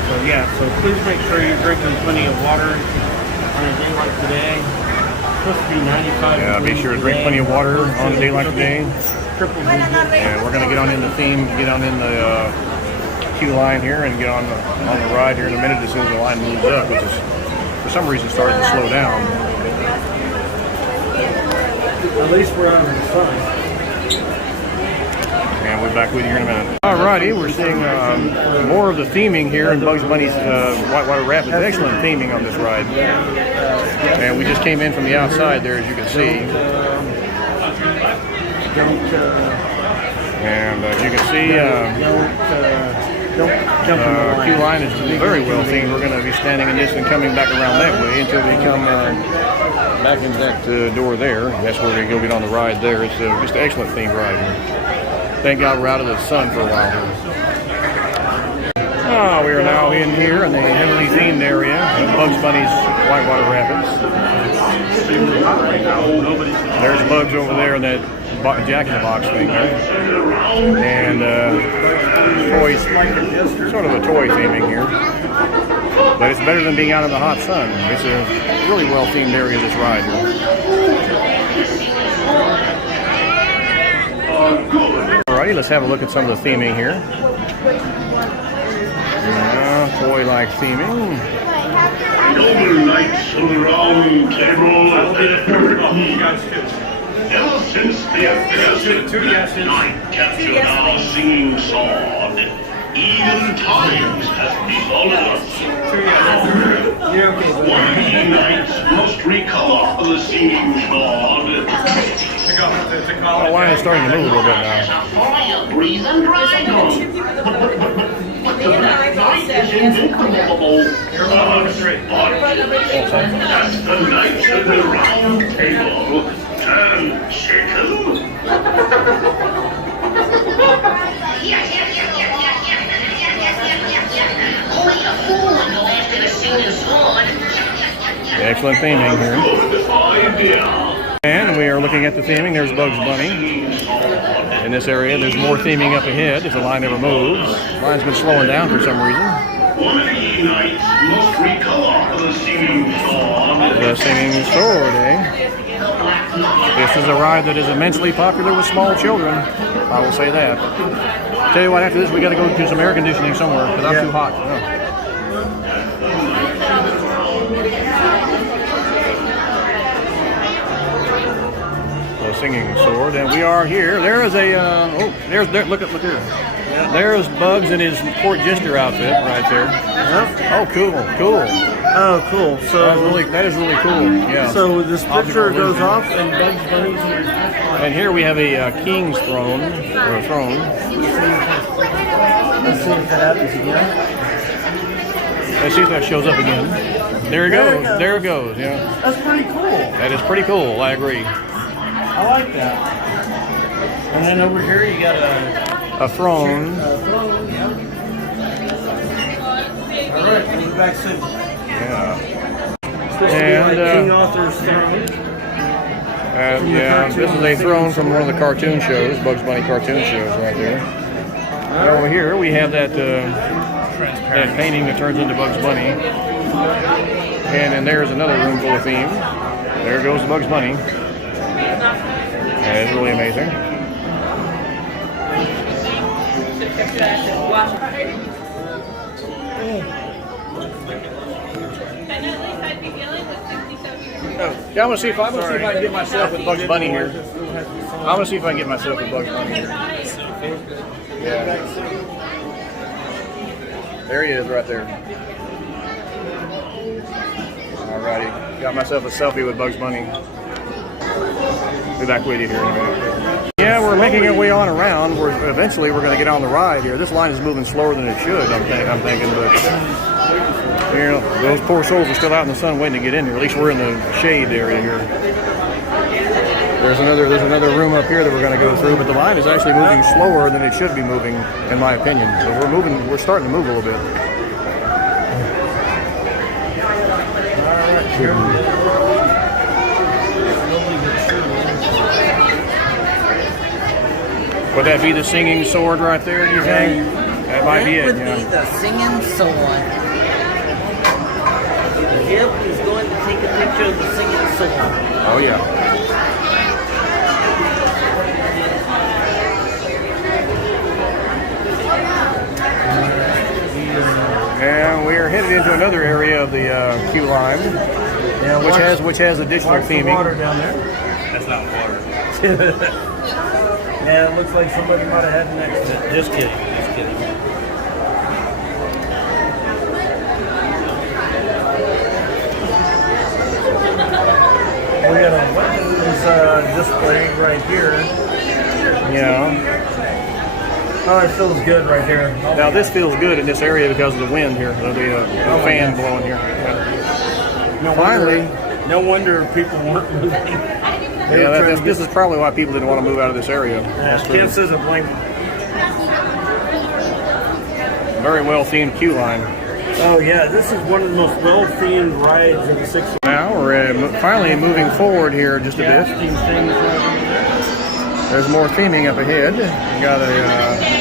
So yeah, so please make sure you're drinking plenty of water on a day like today. It's supposed to be 95 Yeah, be sure to drink plenty of water on a day like today. And we're going to get on in the theme, get on in the queue line here, and get on the ride here in a minute as soon as the line moves up, which is for some reason starting to slow down. At least we're out in the sun. And we're back with you here in a minute. Alrighty, we're seeing more of the theming here in Bugs Bunny's Whitewater Rapids. Excellent theming on this ride. And we just came in from the outside there, as you can see. And as you can see, the queue line is very well themed. We're going to be standing in this and coming back around that way until we come back into that door there. That's where we go get on the ride there. It's just an excellent themed ride here. Thank God we're out of the sun for a while here. We are now in here in the heavily themed area of Bugs Bunny's Whitewater Rapids. There's Bugs over there in that Jack-in-the-Box thing there. And toys, sort of a toy theming here. But it's better than being out in the hot sun. It's a really well themed area of this ride here. Alrighty, let's have a look at some of the theming here. Toy-like theming. Noble knights of the round table, ever since the affairs that night captured our singing sword, even times have befallen us. We knights must recover the singing sword. The line is starting to move a little bit now. Fire-breathing dragon. Night is inconceivable. That's the knights of the round table. Turn chicken. Only a fool would go after the singing sword. Excellent theming here. And we are looking at the theming. There's Bugs Bunny. In this area, there's more theming up ahead if the line ever moves. The line's been slowing down for some reason. We knights must recover the singing sword. The singing sword, eh? This is a ride that is immensely popular with small children. I will say that. Tell you what, after this, we got to go do some air conditioning somewhere because I'm too hot. Singing sword, and we are here. There is a look here. There's Bugs in his court jester outfit right there. Oh, cool. Oh, cool. So that is really cool. Yeah. So this picture goes off, and Bugs Bunny's here. And here we have a king's throne, or a throne. Let's see if that happens again. Let's see if that shows up again. There it goes. There it goes. Yeah. That's pretty cool. That is pretty cool. I agree. I like that. And then over here you got a throne. Yeah. All right, we'll be back soon. Yeah. Supposed to be like King Arthur's throne. Yeah, this is a throne from one of the cartoon shows, Bugs Bunny cartoon shows right there. And over here we have that painting that turns into Bugs Bunny. And then there's another room full of theme. There goes Bugs Bunny. That is really amazing. Yeah, I want to see if I can get myself with Bugs Bunny here. I want to see if I can get myself with Bugs Bunny here. Yeah. There he is right there. Alrighty. Got myself a selfie with Bugs Bunny. Be back with you here in a minute. Yeah, we're making our way on around. Eventually we're going to get on the ride here. This line is moving slower than it should, I'm thinking, but you know, those poor souls are still out in the sun waiting to get in here. At least we're in the shade area here. There's another room up here that we're going to go through, but the line is actually moving slower than it should be moving, in my opinion. So we're starting to move a little bit. Would that be the singing sword right there, do you think? That might be it, That would be the singing sword. Jeff is going to take a picture of the singing sword. Oh, yeah. And we are headed into another area of the queue line, which has additional theming. Water down there. That's not water. Yeah, it looks like somebody might have had an accident. Just kidding. Just kidding. We got a weapons display right here. Yeah. Oh, it feels good right here. Now this feels good in this area because of the wind here, the fan blowing here. Yeah. Finally, no wonder people weren't moving. yeah, this is probably why people didn't want to move out of this area. Can't say the blame. Very well themed queue line. Oh yeah, this is one of the most well-themed rides in the 60s. Now we're finally moving forward here just a bit. There's more theming up ahead. We got a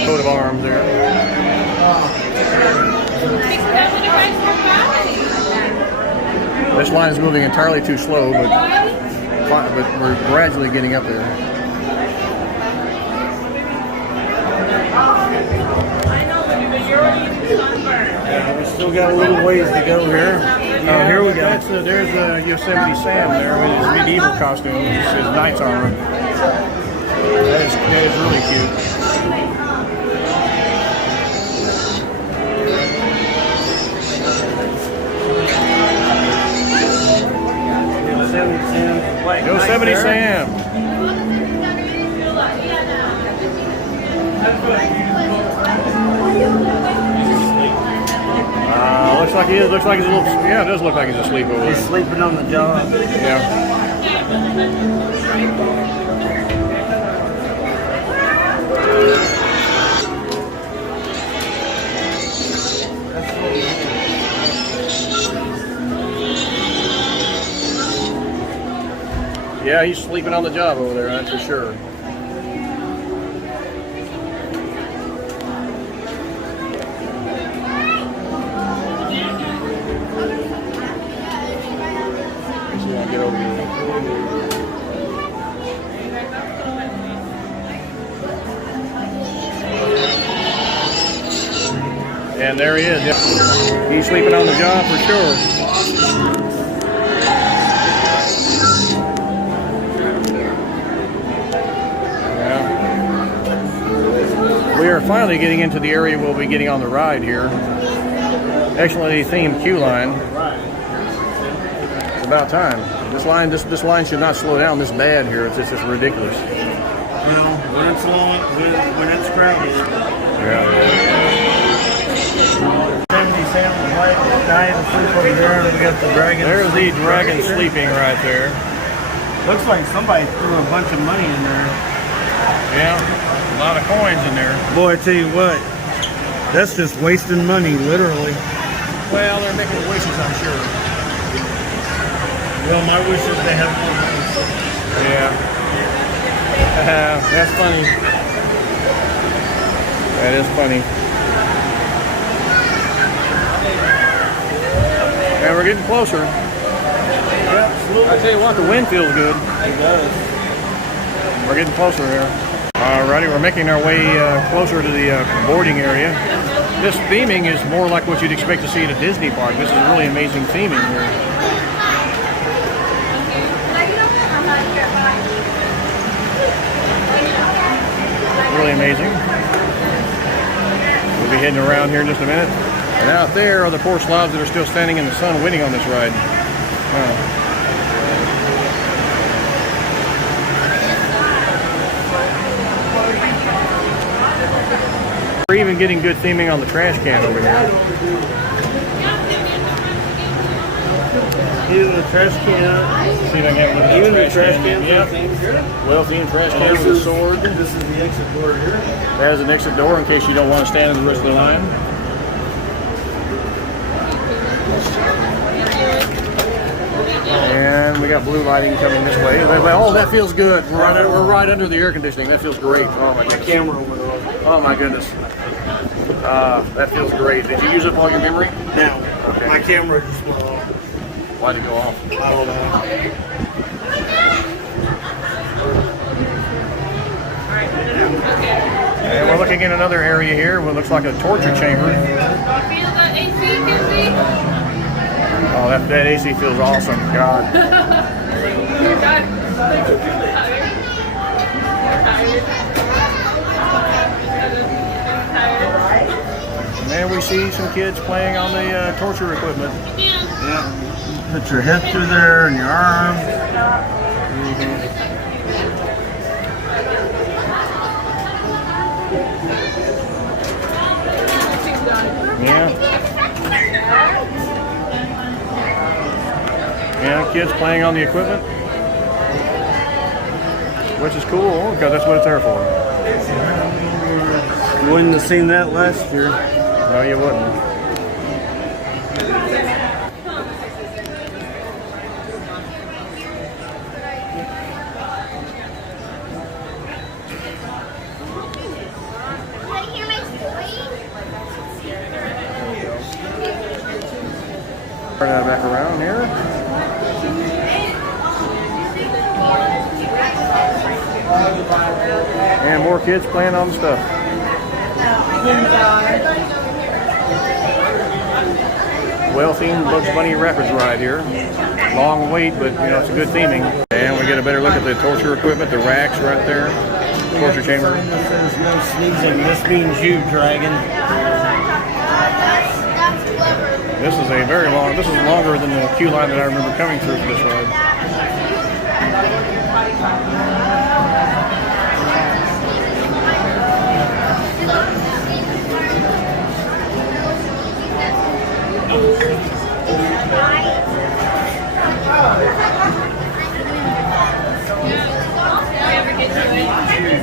coat of arms there. This line is moving entirely too slow, but we're gradually getting up there. We still got a little ways to go here. Oh, here we go. There's Yosemite Sam there with his medieval costume, his knight's armor. That is really cute. Yosemite Sam. Looks like he is. Looks like he's a little. Yeah, it does look like he's asleep over there. He's sleeping on the job. Yeah. Yeah, he's sleeping on the job over there, that's for sure. Let's see if I can get over here. And there he is. Yeah. He's sleeping on the job for sure. We are finally getting into the area we'll be getting on the ride here. Excellently themed queue line. It's about time. This line should not slow down this bad here. It's just ridiculous. Well, when it's long, when it's crowded. Yeah. 70 Sam right dying asleep over there, and we got the dragon. There's the dragon sleeping right there. Looks like somebody threw a bunch of money in there. Yeah. A lot of coins in there. Boy, I tell you what, that's just wasting money, literally. Well, they're making wishes, I'm sure. Well, my wish is they have more money. Yeah. That's funny. That is funny. And we're getting closer. Absolutely. I tell you what, the wind feels good. It does. We're getting closer here. Alrighty, we're making our way closer to the boarding area. This theming is more like what you'd expect to see at a Disney park. This is really amazing theming here. Really really amazing. We'll be heading around here in just a minute. And out there are the poor slobs that are still standing in the sun waiting on this ride. We're even getting good theming on the trash can over here. Even the trash can. See if I can have a look at Even the the trash can. Yep. Well-themed trash can with a sword. This is the exit door here. That is an exit door in case you don't want to stand in the rest of the line. And we got blue lighting coming this way. Oh, that feels good. We're right under the air conditioning. That feels great. Oh my goodness. The camera went off. Oh my goodness. That feels great. Did you use up all your memory? No. Okay. My camera just went off. Why'd it go off? I don't know. And we're looking in another area here. What looks like a torture chamber. Oh, that AC feels awesome. God. And there we see some kids playing on the torture equipment. Yeah. Put your head through there and your arm. Yeah. Yeah, kids playing on the equipment. Which is cool, because that's what it's there for. You wouldn't have seen that last year. No, you wouldn't. Turn back around here. And more kids playing on the stuff. Well-themed Bugs Bunny Rapids ride here. Long wait, but you know it's a good theming. And we get a better look at the torture equipment, the racks right there. Torture chamber. There's no sneezing. This means you, Dragon. This is a very long, this is longer than the queue line that I remember coming through for this ride.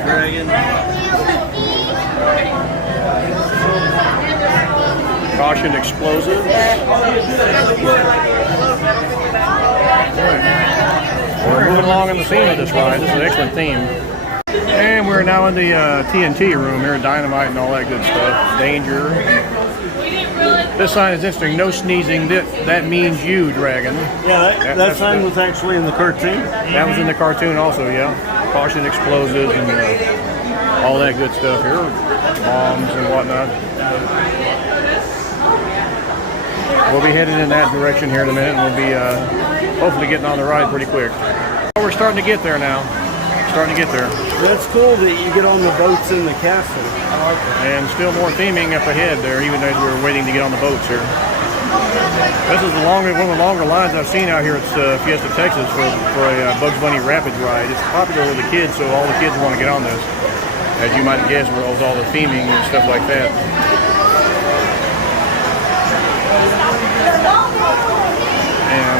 Dragon. Caution explosives. We're moving along in the theme of this ride. This is an excellent theme. And we're now in the TNT room here, dynamite and all that good stuff. Danger. This sign is interesting. No sneezing. That means you, Dragon. Yeah, that sign was actually in the cartoon. That was in the cartoon also, yeah. Caution explosives and all that good stuff here. Bombs and whatnot. We'll be headed in that direction here in a minute, and we'll be hopefully getting on the ride pretty quick. We're starting to get there now. Starting to get there. That's cool that you get on the boats in the castle. And still more theming up ahead there, even as we're waiting to get on the boats here. This is one of the longer lines I've seen out here at Fiesta, Texas for a Bugs Bunny Rapids ride. It's popular with the kids, so all the kids want to get on this. As you might guess, with all the theming and stuff like that. And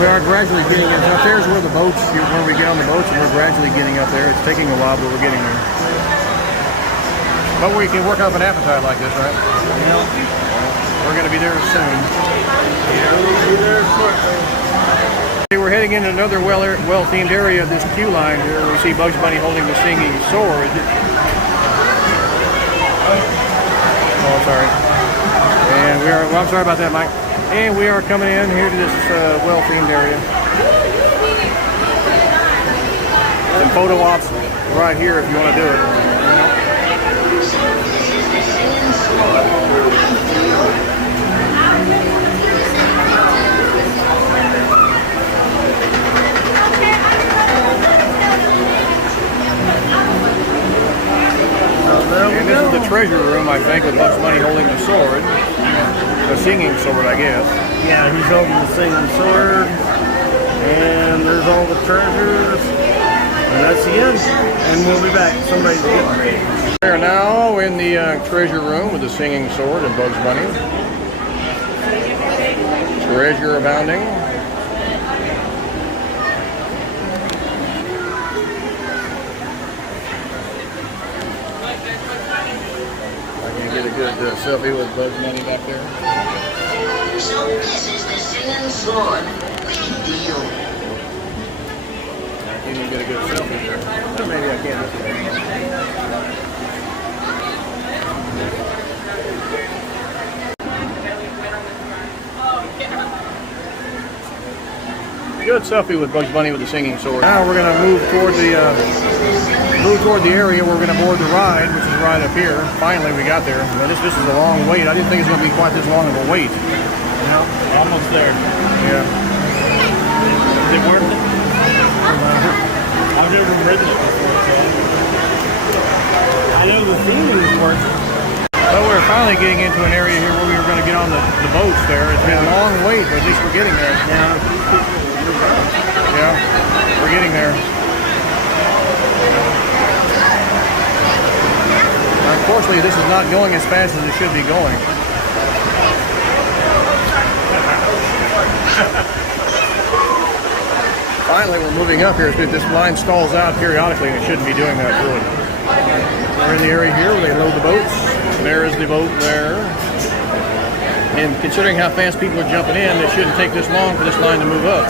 we are gradually getting in. Up there's where the boats, when we get on the boats, and we're gradually getting up there. It's taking a while, but we're getting there. But we can work up an appetite like this, right? Yeah. We're going to be there soon. Yeah, we'll be there shortly. We're heading into another well-themed area of this queue line here. We see Bugs Bunny holding the singing sword. Oh, sorry. And we are, well, I'm sorry about that, Mike. And we are coming in here to this well-themed area. Some photo ops right here if you want to do it. And this is the treasure room, I think, with Bugs Bunny holding the sword. The singing sword, I guess. Yeah, he's holding the singing sword. And there's all the treasures. And that's the end. And we'll be back. Somebody's getting ready. We are now in the treasure room with the singing sword and Bugs Bunny. Treasure abounding. Get a good selfie with Bugs Bunny back there. So this is the singing sword. Big deal. Can you get a good selfie there? Or maybe I can't. Good selfie with Bugs Bunny with the singing sword. Now we're going to move toward the area where we're going to board the ride, which is right up here. Finally, we got there. Man, this is a long wait. I didn't think it was going to be quite this long of a wait. Yeah, almost there. Yeah. Is it worth it? I've never ridden it before, so I know the feeling is worth it. Well, we're finally getting into an area here where we were going to get on the boats there. It's been a long wait, but at least we're getting there. Yeah, we're getting there. Unfortunately, this is not going as fast as it should be going. Finally, we're moving up here. This line stalls out periodically, and it shouldn't be doing that, really. We're in the area here where they load the boats. There is the boat there. And considering how fast people are jumping in, it shouldn't take this long for this line to move up.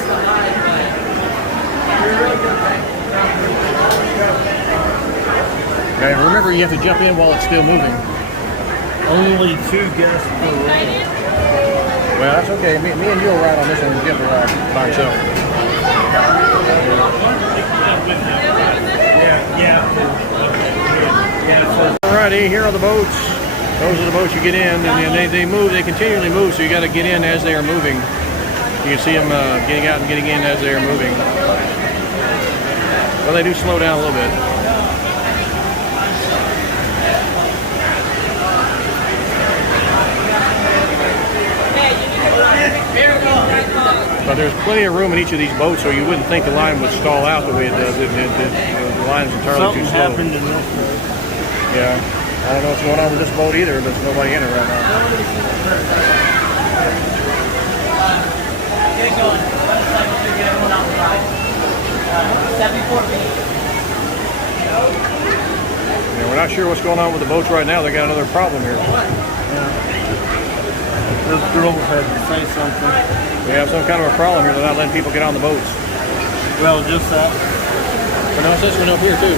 Now, remember, you have to jump in while it's still moving. Only 2 guests per row. Well, that's okay. Me and you will ride on this one and Jeff will ride by himself. Alrighty, here are the boats. Those are the boats you get in, and they move. They continually move, so you got to get in as they are moving. You can see them getting out and getting in as they are moving. Well, they do slow down a little bit. But there's plenty of room in each of these boats, so you wouldn't think the line would stall out the way it does. The line's entirely too slow. Something happened in this boat. Yeah. I don't know what's going on with this boat either, but there's nobody in it right now. Yeah, we're not sure what's going on with the boats right now. They got another problem here. Those girls had to say something. We have some kind of a problem here. They're not letting people get on the boats. Well, just that. But no, it's this one up here too.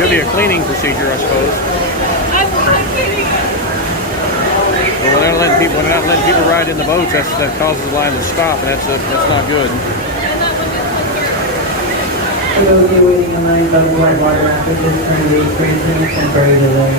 Could be a cleaning procedure, I suppose. Well, when they're not letting people ride in the boats, that causes the line to stop, and that's not good. Hello, you're waiting in line on Whitewater Rapids is currently experiencing a temporary delay.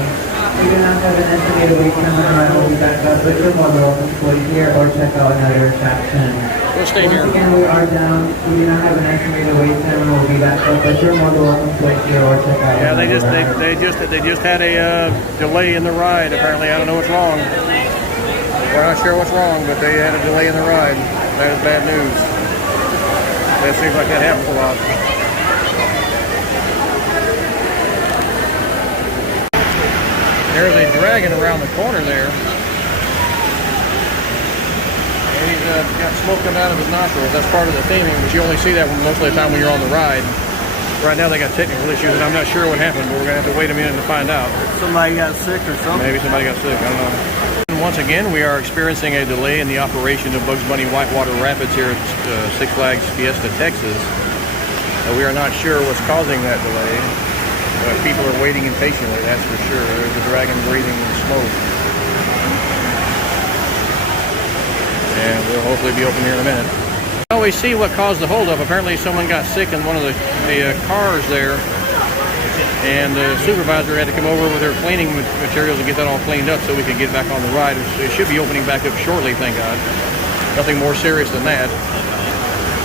We do not have an estimated wait time on our will be back up, but you're more than welcome to wait here or check out another attraction. We'll stay here. Once again, we are down. We do not have an estimated wait time and we'll be back up, but you're more than welcome to wait here or check out. Yeah, they just had a delay in the ride. Apparently, I don't know what's wrong. We're not sure what's wrong, but they had a delay in the ride. That is bad news. That seems like that happens a lot. There's a dragon around the corner there. And he's got smoke coming out of his nostrils. That's part of the theming, but you only see that most of the time when you're on the ride. Right now they got technical issues, and I'm not sure what happened, but we're going to have to wait a minute to find out. Somebody got sick or something. Maybe somebody got sick, I don't know. And once again, we are experiencing a delay in the operation of Bugs Bunny Whitewater Rapids here at Six Flags Fiesta, Texas. We are not sure what's causing that delay. People are waiting impatiently, that's for sure. There's a dragon breathing smoke. And we'll hopefully be open here in a minute. Well, we see what caused the holdup. Apparently someone got sick in one of the cars there. And the supervisor had to come over with her cleaning materials and get that all cleaned up so we could get back on the ride. It should be opening back up shortly, thank God. Nothing more serious than that.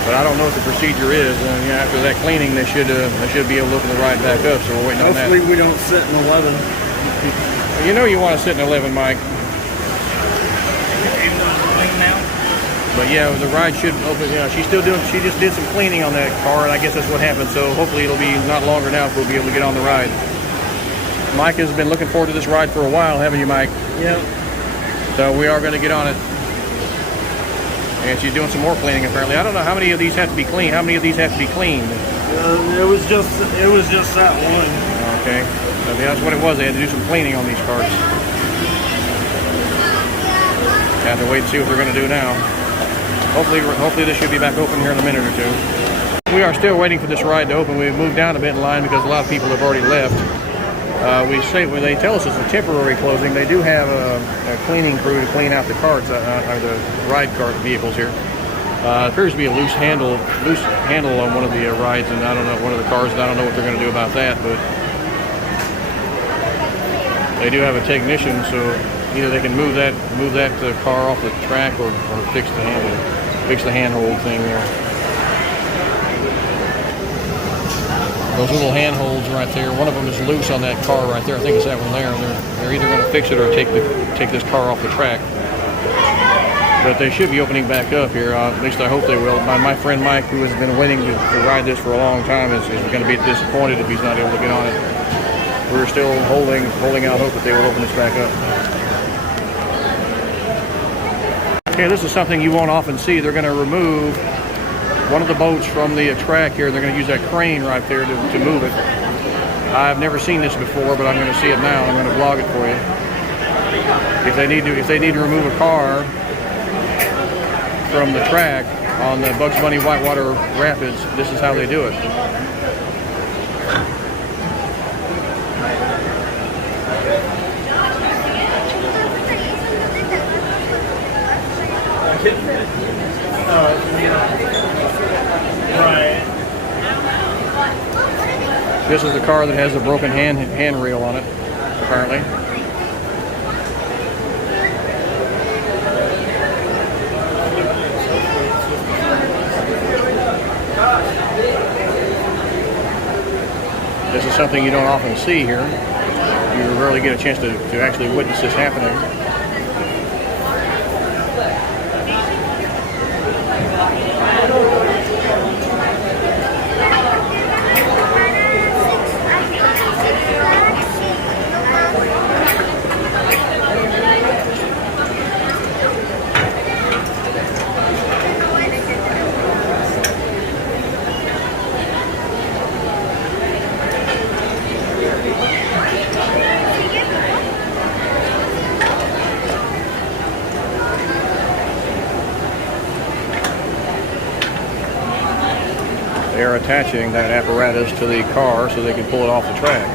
But I don't know what the procedure is. You know, after that cleaning, they should be able to open the ride back up. So we're waiting on that. Hopefully we don't sit in 11. You know you want to sit in 11, Mike. But yeah, the ride should open. You know, she just did some cleaning on that car, and I guess that's what happened. So hopefully it'll be not longer now if we'll be able to get on the ride. Mike has been looking forward to this ride for a while, haven't you, Mike? Yeah. So we are going to get on it. And she's doing some more cleaning apparently. I don't know how many of these have to be cleaned. How many of these have to be cleaned? It was just that one. Okay. So that's what it was. They had to do some cleaning on these cars. Have to wait and see what they're going to do now. Hopefully this should be back open here in a minute or two. We are still waiting for this ride to open. We've moved down a bit in line because a lot of people have already left. When they tell us it's a temporary closing, they do have a cleaning crew to clean out the carts, or the ride cart vehicles here. It appears to be a loose handle on one of the rides, and I don't know, one of the cars, and I don't know what they're going to do about that, but they do have a technician, so either they can move that car off the track or fix the handhold thing there. Those little handholds right there, one of them is loose on that car right there. I think it's that one there. They're either going to fix it or take this car off the track. But they should be opening back up here. At least I hope they will. My friend Mike, who has been waiting to ride this for a long time, is going to be disappointed if he's not able to get on it. We're still holding out hope that they will open this back up. Okay, this is something you won't often see. They're going to remove one of the boats from the track here. They're going to use that crane right there to move it. I've never seen this before, but I'm going to see it now. I'm going to vlog it for you. If they need to remove a car from the track on the Bugs Bunny Whitewater Rapids, this is how they do it. Right. This is the car that has a broken handrail on it, apparently. This is something you don't often see here. You rarely get a chance to actually witness this happening. They are attaching that apparatus to the car so they can pull it off the track.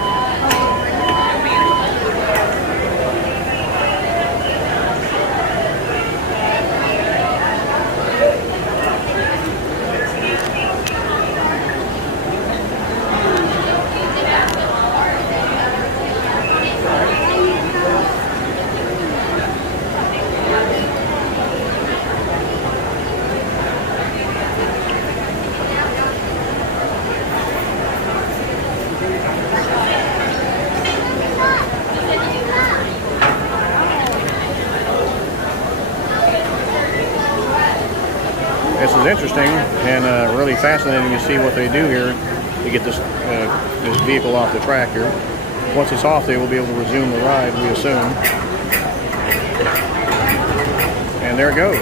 This is interesting and really fascinating to see what they do here to get this vehicle off the track here. Once it's off, they will be able to resume the ride, we assume. And there it goes.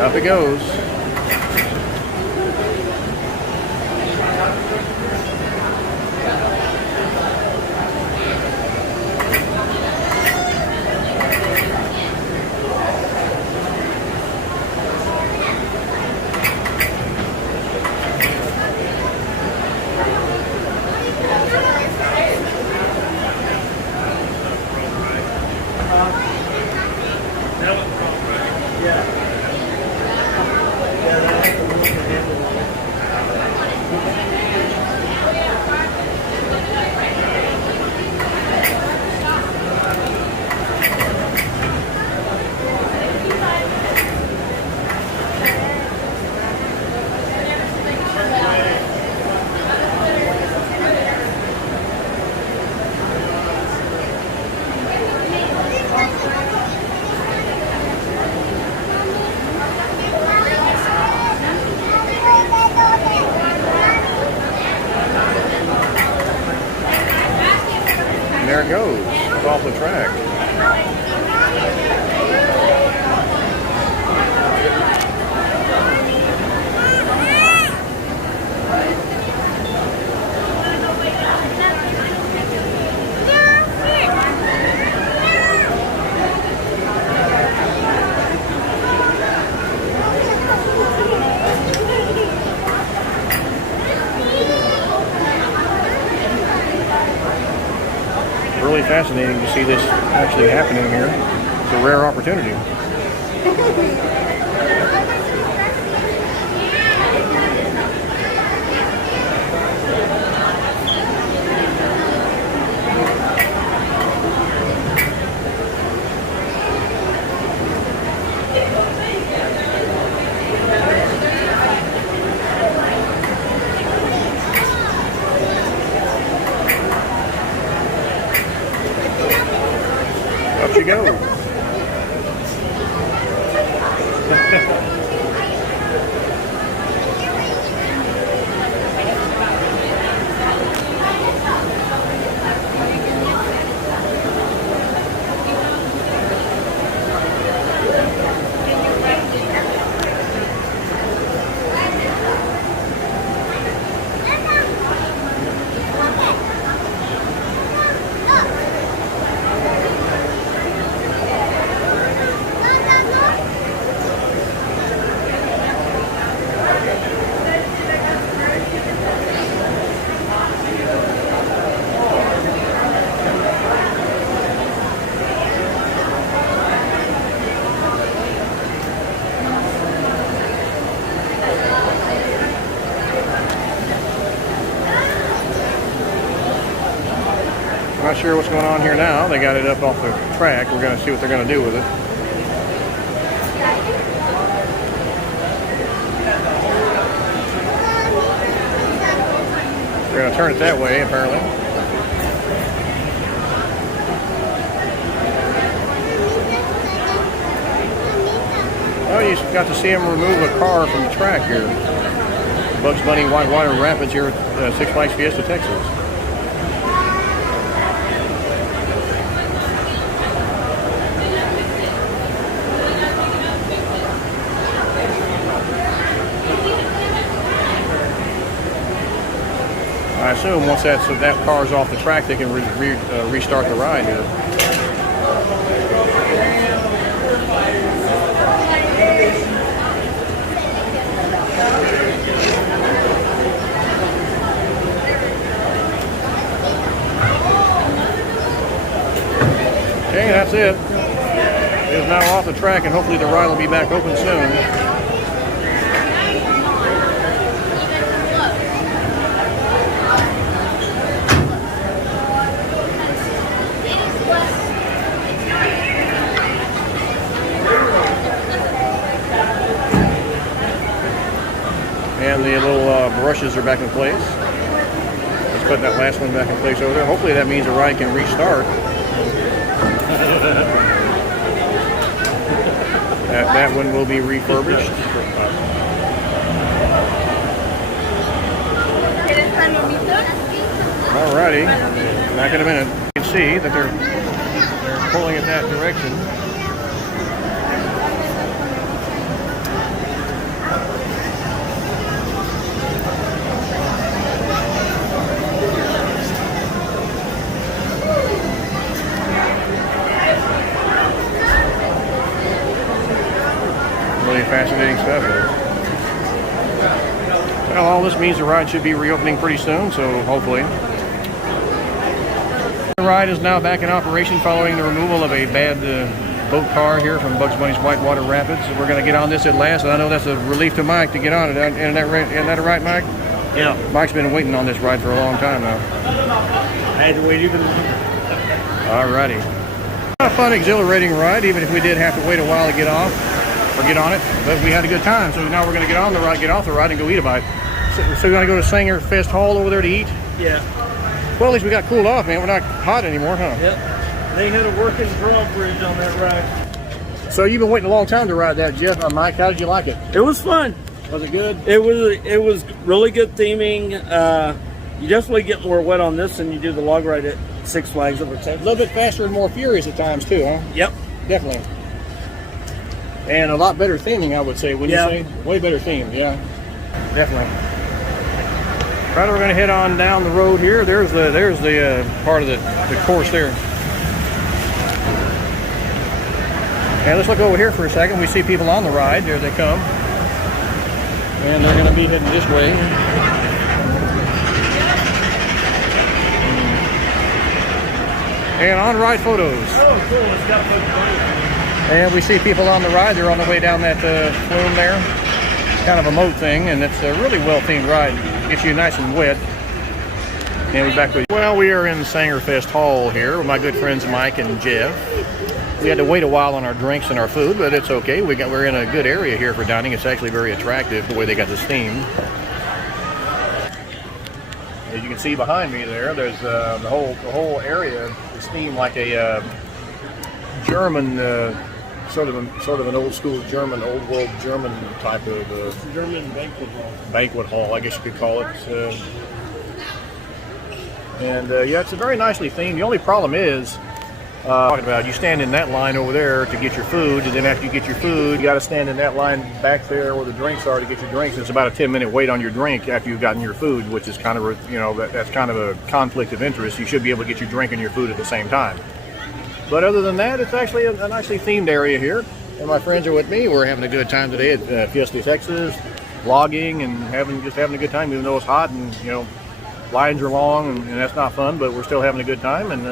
Up it goes. And there it goes. It's off the track. Really fascinating to see this actually happening here. It's a rare opportunity. Up you go. Not sure what's going on here now. They got it up off the track. We're going to see what they're going to do with it. We're going to turn it that way, apparently. Oh, you got to see them remove a car from the track here. Bugs Bunny Whitewater Rapids here at Six Flags Fiesta, Texas. I assume once that car's off the track, they can restart the ride here. Okay, that's it. It is now off the track, and hopefully the ride will be back open soon. And the little brushes are back in place. Let's put that last one back in place over there. Hopefully that means the ride can restart. That one will be refurbished. Alrighty, back in a minute. You can see that they're pulling in that direction. Really fascinating stuff here. Well, all this means the ride should be reopening pretty soon, so hopefully The ride is now back in operation following the removal of a bad boat car here from Bugs Bunny's Whitewater Rapids. We're going to get on this at last, and I know that's a relief to Mike to get on it. Isn't that right, Mike? Yeah. Mike's been waiting on this ride for a long time now. I had to wait even longer. Alrighty. A fun, exhilarating ride, even if we did have to wait a while to get off or get on it. But we had a good time, so now we're going to get on the ride, get off the ride, and go eat a bite. So we're going to go to Sanger Fest Hall over there to eat? Yeah. Well, at least we got cooled off, man. We're not hot anymore, huh? Yep. They had a working drawbridge on that ride. So you've been waiting a long time to ride that, Jeff. Mike, how did you like it? It was fun. Was it good? It was really good theming. You definitely get more wet on this than you do the log ride at Six Flags over Texas. A little bit faster and more furious at times too, huh? Yep. Definitely. And a lot better theming, I would say. Wouldn't you say? Way better themed, yeah. Definitely. Right, we're going to head on down the road here. There's the part of the course there. And let's look over here for a second. We see people on the ride. There they come. And they're going to be heading this way. And on-ride photos. Oh, cool. It's got photos. And we see people on the ride. They're on the way down that flume there. Kind of a moat thing, and it's a really well-themed ride. Gets you nice and wet. And we're back with you. Well, we are in Sanger Fest Hall here with my good friends Mike and Jeff. We had to wait a while on our drinks and our food, but it's okay. We're in a good area here for dining. It's actually very attractive the way they got this themed. As you can see behind me there's the whole area is themed like a German, sort of an old school German, old world German type of German banquet hall. Banquet hall, I guess you could call it. Yeah, it's a very nicely themed. The only problem is, talking about, you stand in that line over there to get your food, and then after you get your food, you got to stand in that line back there where the drinks are to get your drinks. It's about a 10-minute wait on your drink after you've gotten your food, which is kind of that's kind of a conflict of interest. You should be able to get your drink and your food at the same time. But other than that, it's actually a nicely themed area here. And my friends are with me. We're having a good time today at Fiesta, Texas, vlogging and having a good time, even though it's hot and lines are long and that's not fun. But we're still having a good time, and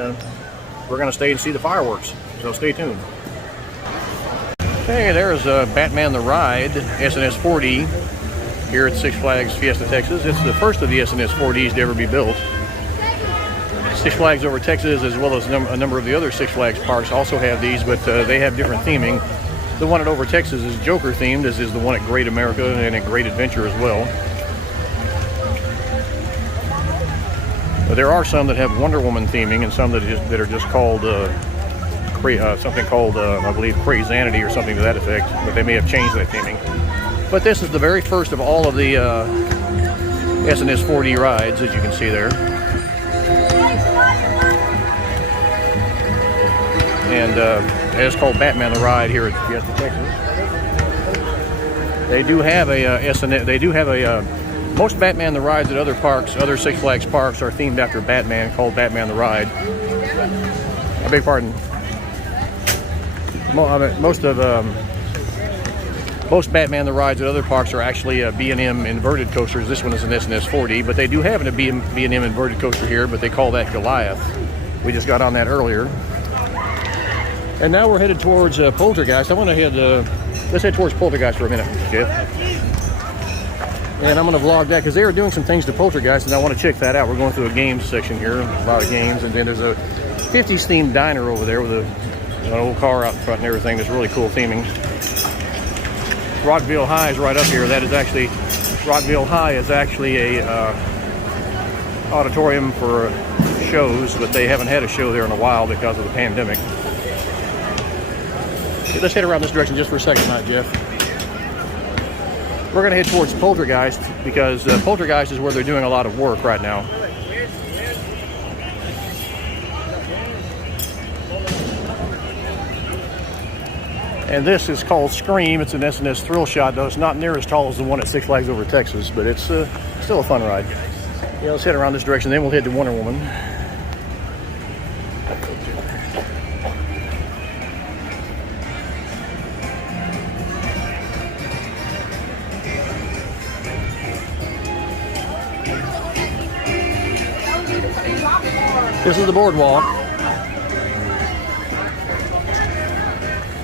we're going to stay and see the fireworks. So stay tuned. Hey, there's Batman the Ride SNS 4D here at Six Flags Fiesta, Texas. It's the first of the SNS 4Ds to ever be built. Six Flags over Texas, as well as a number of the other Six Flags parks, also have these, but they have different theming. The one at Over Texas is Joker themed, as is the one at Great America and at Great Adventure as well. But there are some that have Wonder Woman theming, and some that are just called something called, I believe, Crazanity or something to that effect. But they may have changed that theming. But this is the very first of all of the SNS 4D rides, as you can see there. And it's called Batman the Ride here at Fiesta, Texas. They do have most Batman the Rides at other parks, other Six Flags parks, are themed after Batman, called Batman the Ride. I beg pardon. Most Batman the Rides at other parks are actually B&M inverted coasters. This one is an SNS 4D, but they do have a B&M inverted coaster here, but they call that Goliath. We just got on that earlier. And now we're headed towards Poltergeist. I want to let's head towards Poltergeist for a minute, Jeff. And I'm going to vlog that because they are doing some things to Poltergeist, and I want to check that out. We're going through a games section here, a lot of games, and then there's a 50s themed diner over there with an old car out in front and everything. There's really cool theming. Rockville High is right up here. Rockville High is actually a auditorium for shows, but they haven't had a show there in a while because of the pandemic. Okay, let's head around this direction just for a second, Jeff. We're going to head towards Poltergeist because Poltergeist is where they're doing a lot of work right now. And this is called Scream. It's an SNS Thrill Shot, though it's not near as tall as the one at Six Flags over Texas, but it's still a fun ride. Yeah, let's head around this direction, then we'll head to Wonder Woman. This is the boardwalk.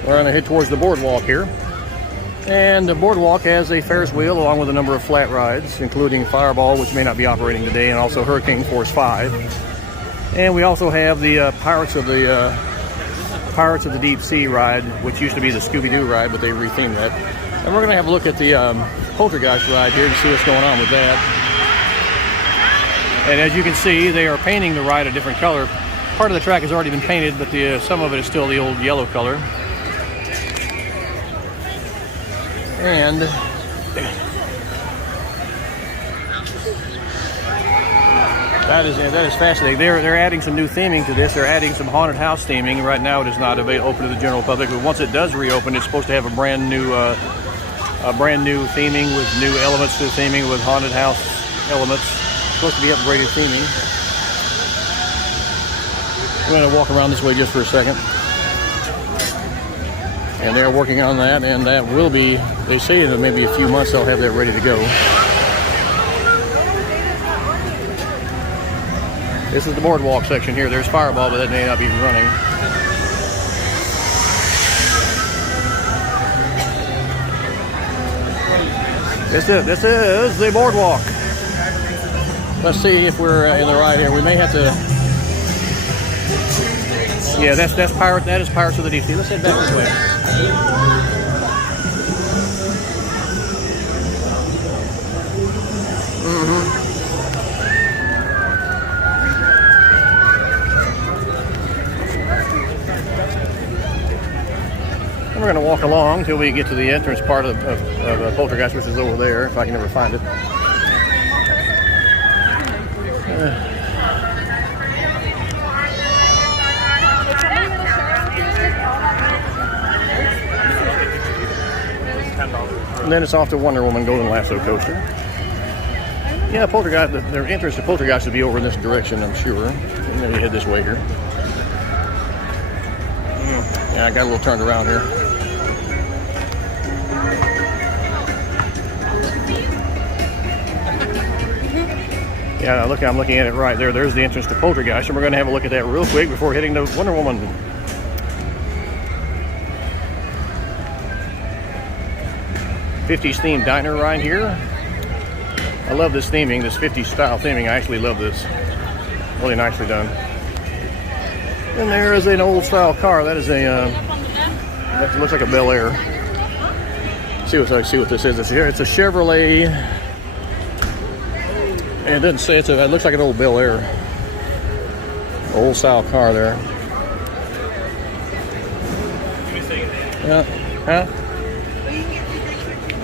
We're going to head towards the boardwalk here. And the boardwalk has a Ferris wheel along with a number of flat rides, including Fireball, which may not be operating today, and also Hurricane Force 5. And we also have the Pirates of the Deep Sea ride, which used to be the Scooby-Doo ride, but they rethemed that. And we're going to have a look at the Poltergeist ride here to see what's going on with that. And as you can see, they are painting the ride a different color. Part of the track has already been painted, but some of it is still the old yellow color. And that is fascinating. They're adding some new theming to this. They're adding some haunted house theming. Right now, it is not open to the general public, but once it does reopen, it's supposed to have a brand new theming with new elements to the theming with haunted house elements. It's supposed to be upgraded theming. We're going to walk around this way just for a second. And they're working on that, and that will be, they say that maybe a few months they'll have that ready to go. This is the boardwalk section here. There's Fireball, but that may not be running. This is the boardwalk. Let's see if we're in the right here. We may have to. Yeah, that is Pirates of the Deep Sea. Let's head back this way. And we're going to walk along until we get to the entrance part of Poltergeist, which is over there, if I can ever find it. And then it's off to Wonder Woman Golden Lasso Coaster. Yeah, Poltergeist, their entrance to Poltergeist would be over in this direction, I'm sure. And then you head this way here. Yeah, I got a little turned around here. Yeah, look, I'm looking at it right there. There's the entrance to Poltergeist, and we're going to have a look at that real quick before heading to Wonder Woman. '50s themed diner right here. I love this theming, this 50s style theming. I actually love this. Really nicely done. And there is an old style car. That is that looks like a Bel Air. See what this is. It's a Chevrolet. And it doesn't say it looks like an old Bel Air. Old style car there. Huh?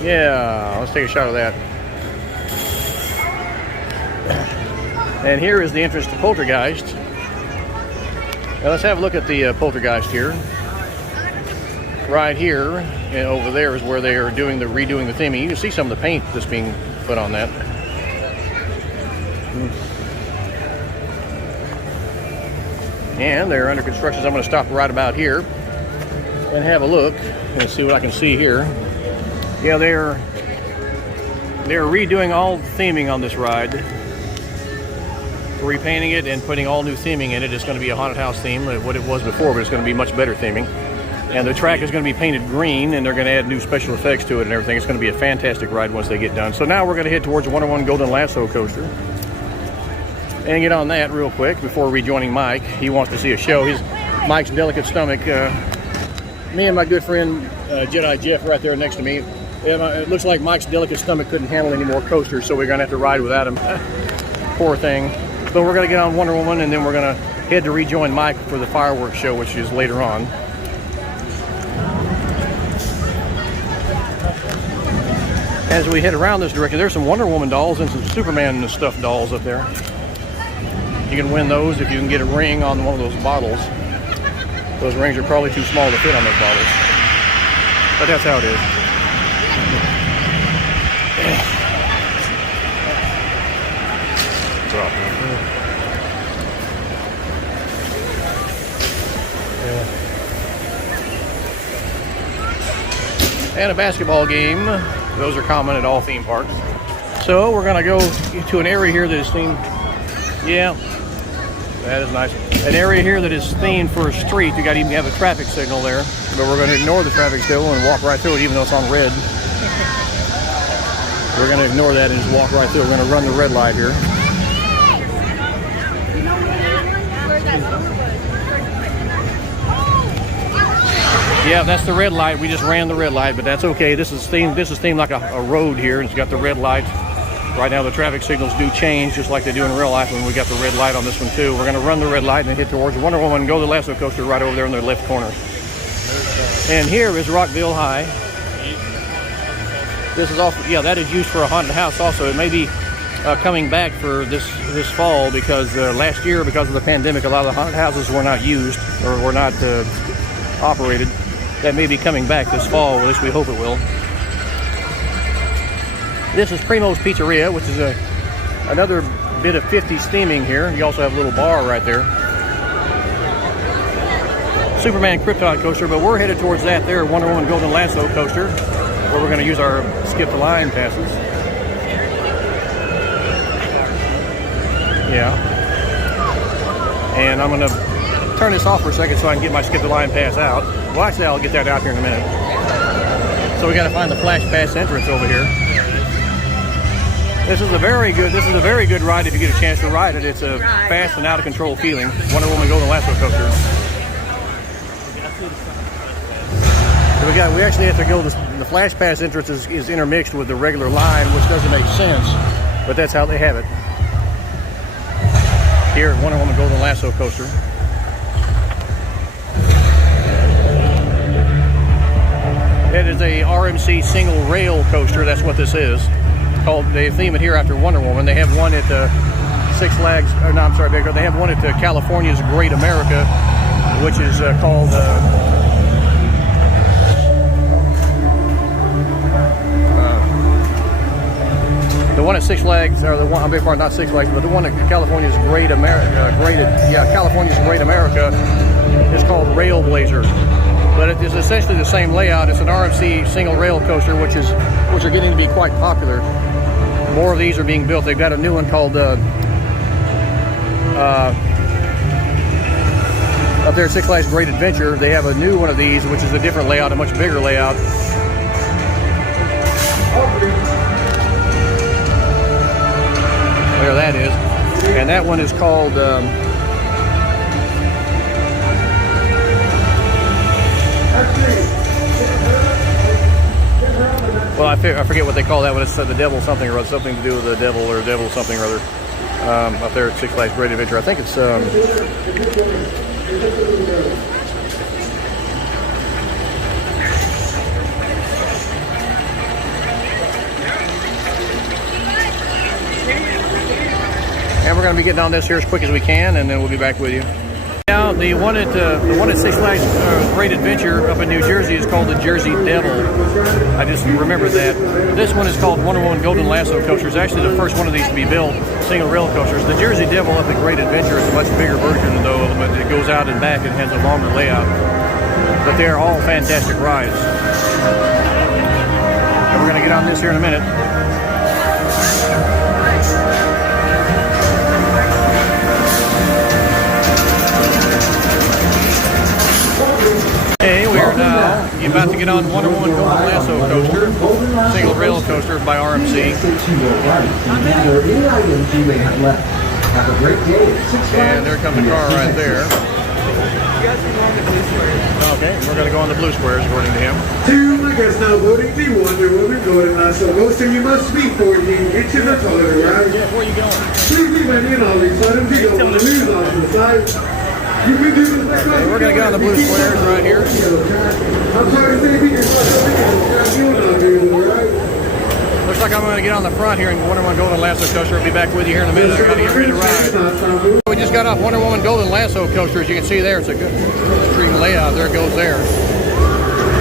Yeah, let's take a shot of that. And here is the entrance to Poltergeist. Now let's have a look at the Poltergeist here. Right here and over there is where they are redoing the theming. You can see some of the paint that's being put on that. And they're under construction. So I'm going to stop right about here and have a look and see what I can see here. Yeah, they're redoing all the theming on this ride, repainting it and putting all new theming in it. It's going to be a haunted house theme, what it was before, but it's going to be much better theming. And the track is going to be painted green, and they're going to add new special effects to it and everything. It's going to be a fantastic ride once they get done. So now we're going to head towards Wonder Woman Golden Lasso Coaster and get on that real quick before rejoining Mike. He wants to see a show. Mike's delicate stomach. Me and my good friend JediJeff right there next to me. It looks like Mike's delicate stomach couldn't handle any more coasters, so we're going to have to ride without him. Poor thing. So we're going to get on Wonder Woman, and then we're going to head to rejoin Mike for the fireworks show, which is later on. As we head around this direction, there's some Wonder Woman dolls and some Superman stuffed dolls up there. You can win those if you can get a ring on one of those bottles. Those rings are probably too small to fit on those bottles. But that's how it is. And a basketball game. Those are common at all theme parks. So we're going to go to an area here that is themed. Yeah, that is nice. an area here that is themed for a street. You got to even have a traffic signal there, but we're going to ignore the traffic signal and walk right through it, even though it's on red. We're going to ignore that and just walk right through. We're going to run the red light here. Yeah, that's the red light. We just ran the red light, but that's okay. This is themed like a road here, and it's got the red light. Right now the traffic signals do change just like they do in real life, and we got the red light on this one too. We're going to run the red light and then hit towards Wonder Woman and go to the lasso coaster right over there in the left corner. And here is Rockville High. This is also, yeah, that is used for a haunted house also. It may be coming back for this fall because last year, because of the pandemic, a lot of the haunted houses were not used or were not operated. That may be coming back this fall, at least we hope it will. This is Primo's Pizzeria, which is another bit of 50s theming here. You also have a little bar right there. Superman Krypton coaster, but we're headed towards that there, Wonder Woman Golden Lasso coaster, where we're going to use our skip the line passes. Yeah. And I'm going to turn this off for a second so I can get my skip the line pass out. Well, actually, I'll get that out here in a minute. So we got to find the flash pass entrance over here. This is a very good ride if you get a chance to ride it. It's a fast and out of control feeling. Wonder Woman Golden Lasso coaster. So we actually have to go. The flash pass entrance is intermixed with the regular line, which doesn't make sense, but that's how they have it here at Wonder Woman Golden Lasso coaster. It is a RMC single rail coaster. That's what this is. They theme it here after Wonder Woman. They have one at Six Flags. They have one at California's Great America, which is called. The one at Six Flags, or the one, I beg your pardon, not Six Flags, but the one at California's Great America, California's Great America is called Railblazer. But it is essentially the same layout. It's an RMC single rail coaster, which are getting to be quite popular. More of these are being built. They've got a new one called up there at Six Flags Great Adventure. They have a new one of these, which is a different layout, a much bigger layout. There that is. And that one is called well, I forget what they call that one. It's the Devil something or other, something to do with the devil or devil something or other. Up there at Six Flags Great Adventure. I think it's and we're going to be getting on this here as quick as we can, and then we'll be back with you. Now, the one at Six Flags Great Adventure up in New Jersey is called the Jersey Devil. I just remembered that. This one is called Wonder Woman Golden Lasso coaster. It's actually the first one of these to be built, single rail coasters. The Jersey Devil up at Great Adventure is a much bigger version, though, but it goes out and back and has a longer layout. But they're all fantastic rides. And we're going to get on this here in a minute. Hey, we are now about to get on Wonder Woman Golden Lasso coaster, single rail coaster by RMC. And there comes the car right there. Okay, we're going to go on the blue squares according to him. Two, I guess now voting the Wonder Woman Golden Lasso coaster. You must be 14 inches or taller, right? Yeah, where are you going? Please be ready in all these items. You don't want to lose off to the side. You can do this. Okay, we're going to get on the blue squares right here. I'm trying to say if you can Looks like I'm going to get on the front here and Wonder Woman Golden Lasso coaster. I'll be back with you here in a minute. I'm going to get ready to ride. We just got off Wonder Woman Golden Lasso coaster. As you can see there, it's a good extreme layout. There it goes there.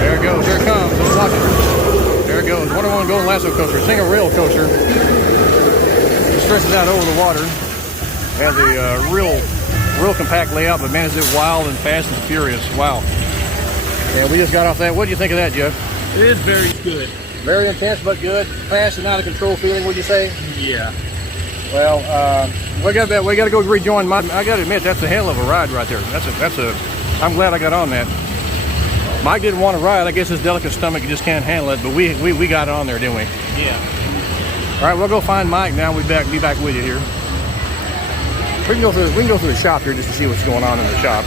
There it goes. Here it comes. Let's watch it. There it goes. Wonder Woman Golden Lasso coaster. Single rail coaster. It stretches out over the water. Has a real compact layout, but man, is it wild and fast and furious. Wow. Yeah, we just got off that. What do you think of that, Jeff? It is very good. Very intense, but good. Fast and out of control feeling, would you say? Yeah. Well, we got to go rejoin Mike. I got to admit, that's a hell of a ride right there. I'm glad I got on that. Mike didn't want to ride. I guess his delicate stomach just can't handle it. But we got on there, didn't we? Yeah. All right, we'll go find Mike now. Be back with you here. We can go through the shop here just to see what's going on in the shop.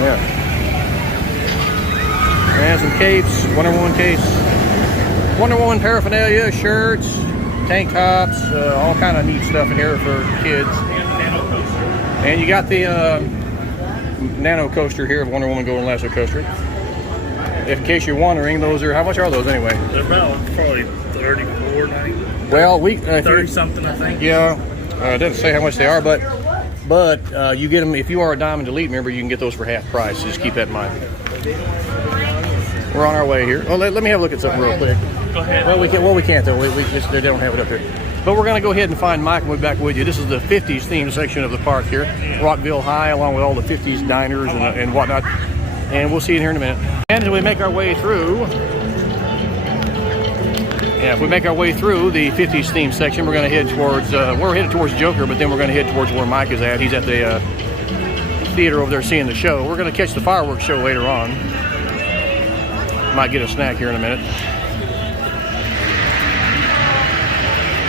Yeah. And some capes, Wonder Woman capes, Wonder Woman paraphernalia, shirts, tank tops, all kind of neat stuff in here for kids. And you got the Nano coaster here of Wonder Woman Golden Lasso coaster. In case you're wondering, those are, how much are those anyway? They're about probably 34, 90. Well, 30 something, I think. Yeah, it doesn't say how much they are, but you get them if you are a Diamond Elite member. You can get those for half price. So just keep that in mind. We're on our way here. Oh, let me have a look at something real quick. Go ahead. Well, we can't though. They don't have it up here. But we're going to go ahead and find Mike and we'll be back with you. This is the 50s themed section of the park here. Rockville High, along with all the 50s diners and whatnot. And we'll see you here in a minute. And as we make our way through, if we make our way through the 50s themed section, we're going to head towards, we're headed towards Joker, but then we're going to head towards where Mike is at. He's at the theater over there seeing the show. We're going to catch the fireworks show later on. Might get a snack here in a minute.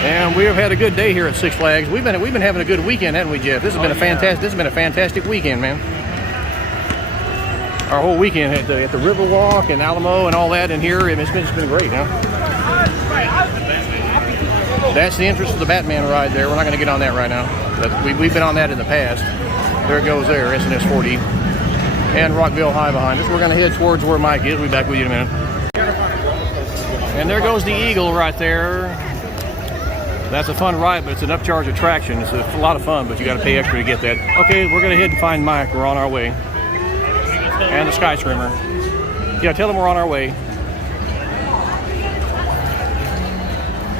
And we have had a good day here at Six Flags. We've been having a good weekend, haven't we, Jeff? This has been a fantastic weekend, man. Our whole weekend at the Riverwalk and Alamo and all that in here, it's been great, huh? That's the entrance to the Batman ride there. We're not going to get on that right now, but we've been on that in the past. There it goes there, SNS 4D. And Rockville High behind us. We're going to head towards where Mike is. We'll be back with you in a minute. And there goes the Eagle right there. That's a fun ride, but it's an upcharge attraction. It's a lot of fun, but you got to pay extra to get that. Okay, we're going to head and find Mike. We're on our way. And the Sky Screamer. Yeah, tell them we're on our way.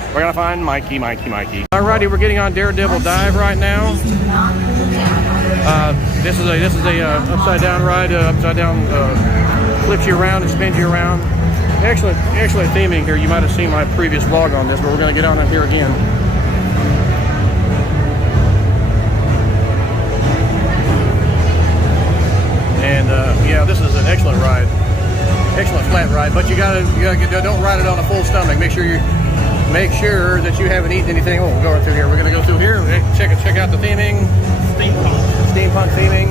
We're going to find Mikey. Alrighty, we're getting on Daredevil Dive right now. This is a upside down ride. Upside down flips you around and spins you around. Excellent theming here. You might have seen my previous vlog on this, but we're going to get on it here again. And yeah, this is an excellent ride, excellent flat ride. But you gotta don't ride it on a full stomach. Make sure that you haven't eaten anything. Oh, we'll go right through here. We're gonna go through here. Check out the theming. Steampunk theming.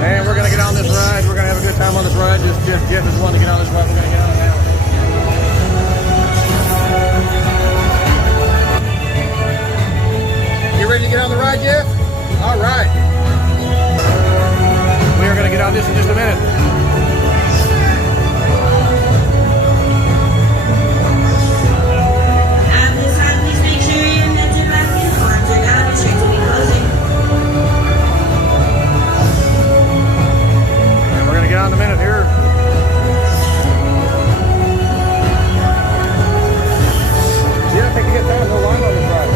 And we're gonna get on this ride. We're gonna have a good time on this ride. Jeff is the one to get on this ride. We're gonna get on it now. You ready to get on the ride, Jeff? All right. We are gonna get on this in just a minute. At this time, please make sure your heads are back in. Arms are down. Your streets will be closing. And we're gonna get on in a minute here. Yeah, I think you get time. No line on this ride.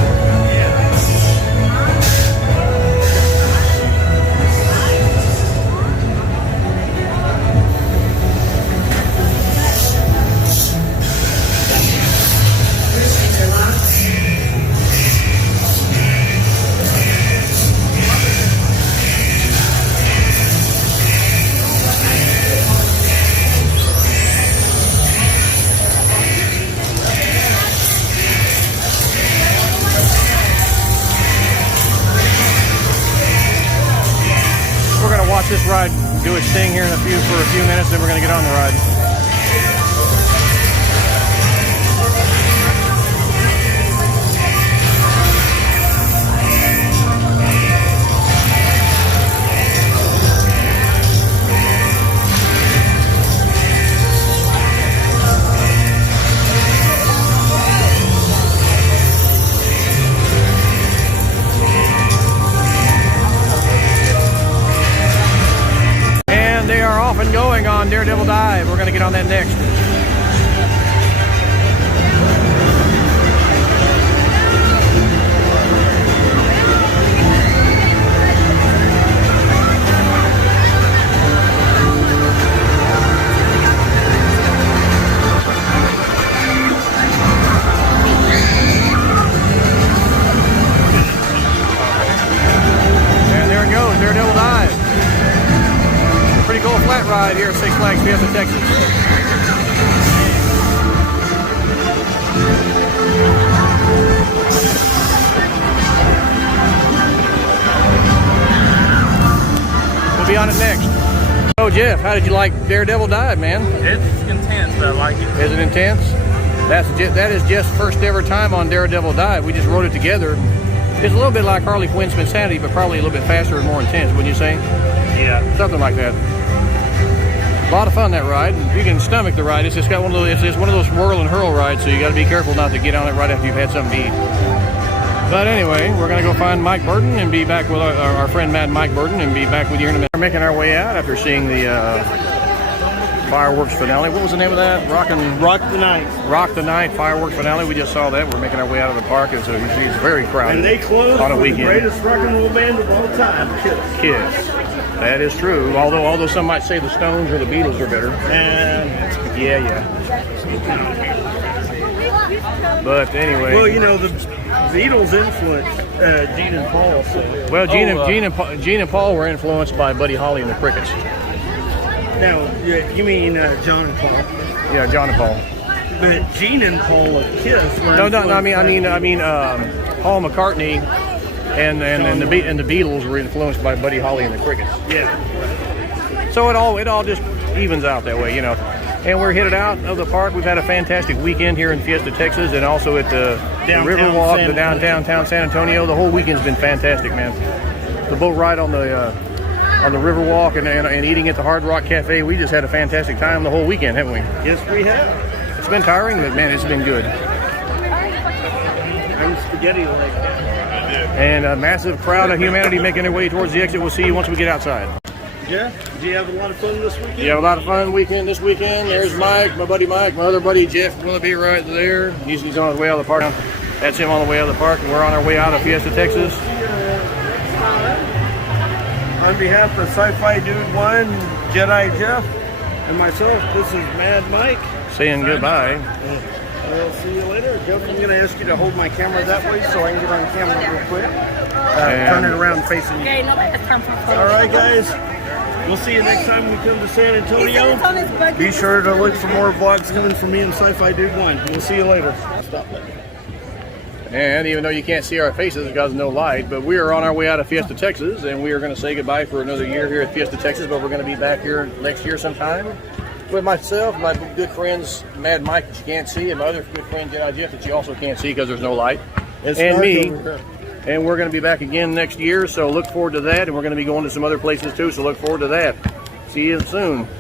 Watch this ride do its thing here for a few minutes, then we're going to get on the ride. Going on Daredevil Dive. We're going to get on that next. Six Flags Fiesta, Texas. We'll be on it next. So Jeff, how did you like Daredevil Dive, man? It's intense, but I like it. Is it intense? That is Jeff's first ever time on Daredevil Dive. We just wrote it together. It's a little bit like Harley Quinn's Insanity, but probably a little bit faster and more intense, wouldn't you say? Yeah. Something like that. A lot of fun, that ride. You can stomach the ride. It's just got one of those. It's one of those whirl and hurl rides, so you got to be careful not to get on it right after you've had something to eat. But anyway, we're gonna go find Mike Burton and be back with our friend Mad Mike Burton and be back with you in a minute. We're making our way out after seeing the fireworks finale. What was the name of that? Rock the Night fireworks finale. We just saw that. We're making our way out of the park. It's very crowded. And they closed on a for weekend. the greatest rock and roll band of all time, Kiss. Kiss. That is true. Although some might say the Stones or the Beatles are better. And yeah. But anyway. Well, you know, the Beatles influenced Gene and Paul. So. Well, Gene and Paul were influenced by Buddy Holly and the Crickets. Now, you mean John and Paul? Yeah, John and Paul. But Gene and Paul of Kiss were No. I mean, Paul McCartney and the Beatles were influenced by Buddy Holly and the Crickets. Yeah. So it all just evens out that way, you know. And we're headed out of the park. We've had a fantastic weekend here in Fiesta, Texas, and also at the Riverwalk, the downtown town San Antonio. The whole weekend's been fantastic, man. The boat ride on the Riverwalk and eating at the Hard Rock Cafe. We just had a fantastic time the whole weekend, haven't we? Yes, we have. It's been tiring, but man, it's been good. I'm spaghetti like that. And a massive crowd of humanity making their way towards the exit. We'll see you once we get outside. Jeff, did you have a lot of fun this weekend? You have a lot of fun this weekend. There's Mike, my buddy Mike, my other buddy Jeff will be right there. He's on his way out of the park. That's him on the way out of the park, and we're on our way out of Fiesta, Texas. On behalf of Sci-Fi Dude 1, JediJeff, and myself, this is Mad Mike. Saying goodbye. I'll see you later. Jeff, I'm going to ask you to hold my camera that way so I can get on camera real quick. Turn it around facing you. All right, guys. We'll see you next time we come to San Antonio. Be sure to look for more vlogs coming from me and Sci-Fi Dude 1. We'll see you later. Stop that. And even though you can't see our faces because there's no light, but we are on our way out of Fiesta, Texas, and we are going to say goodbye for another year here at Fiesta, Texas, but we're going to be back here next year sometime with myself, my good friends, Mad Mike, that you can't see, and my other good friend, JediJeff, that you also can't see because there's no light, and me. And we're going to be back again next year, so look forward to that, and we're going to be going to some other places too, so look forward to that. See you soon.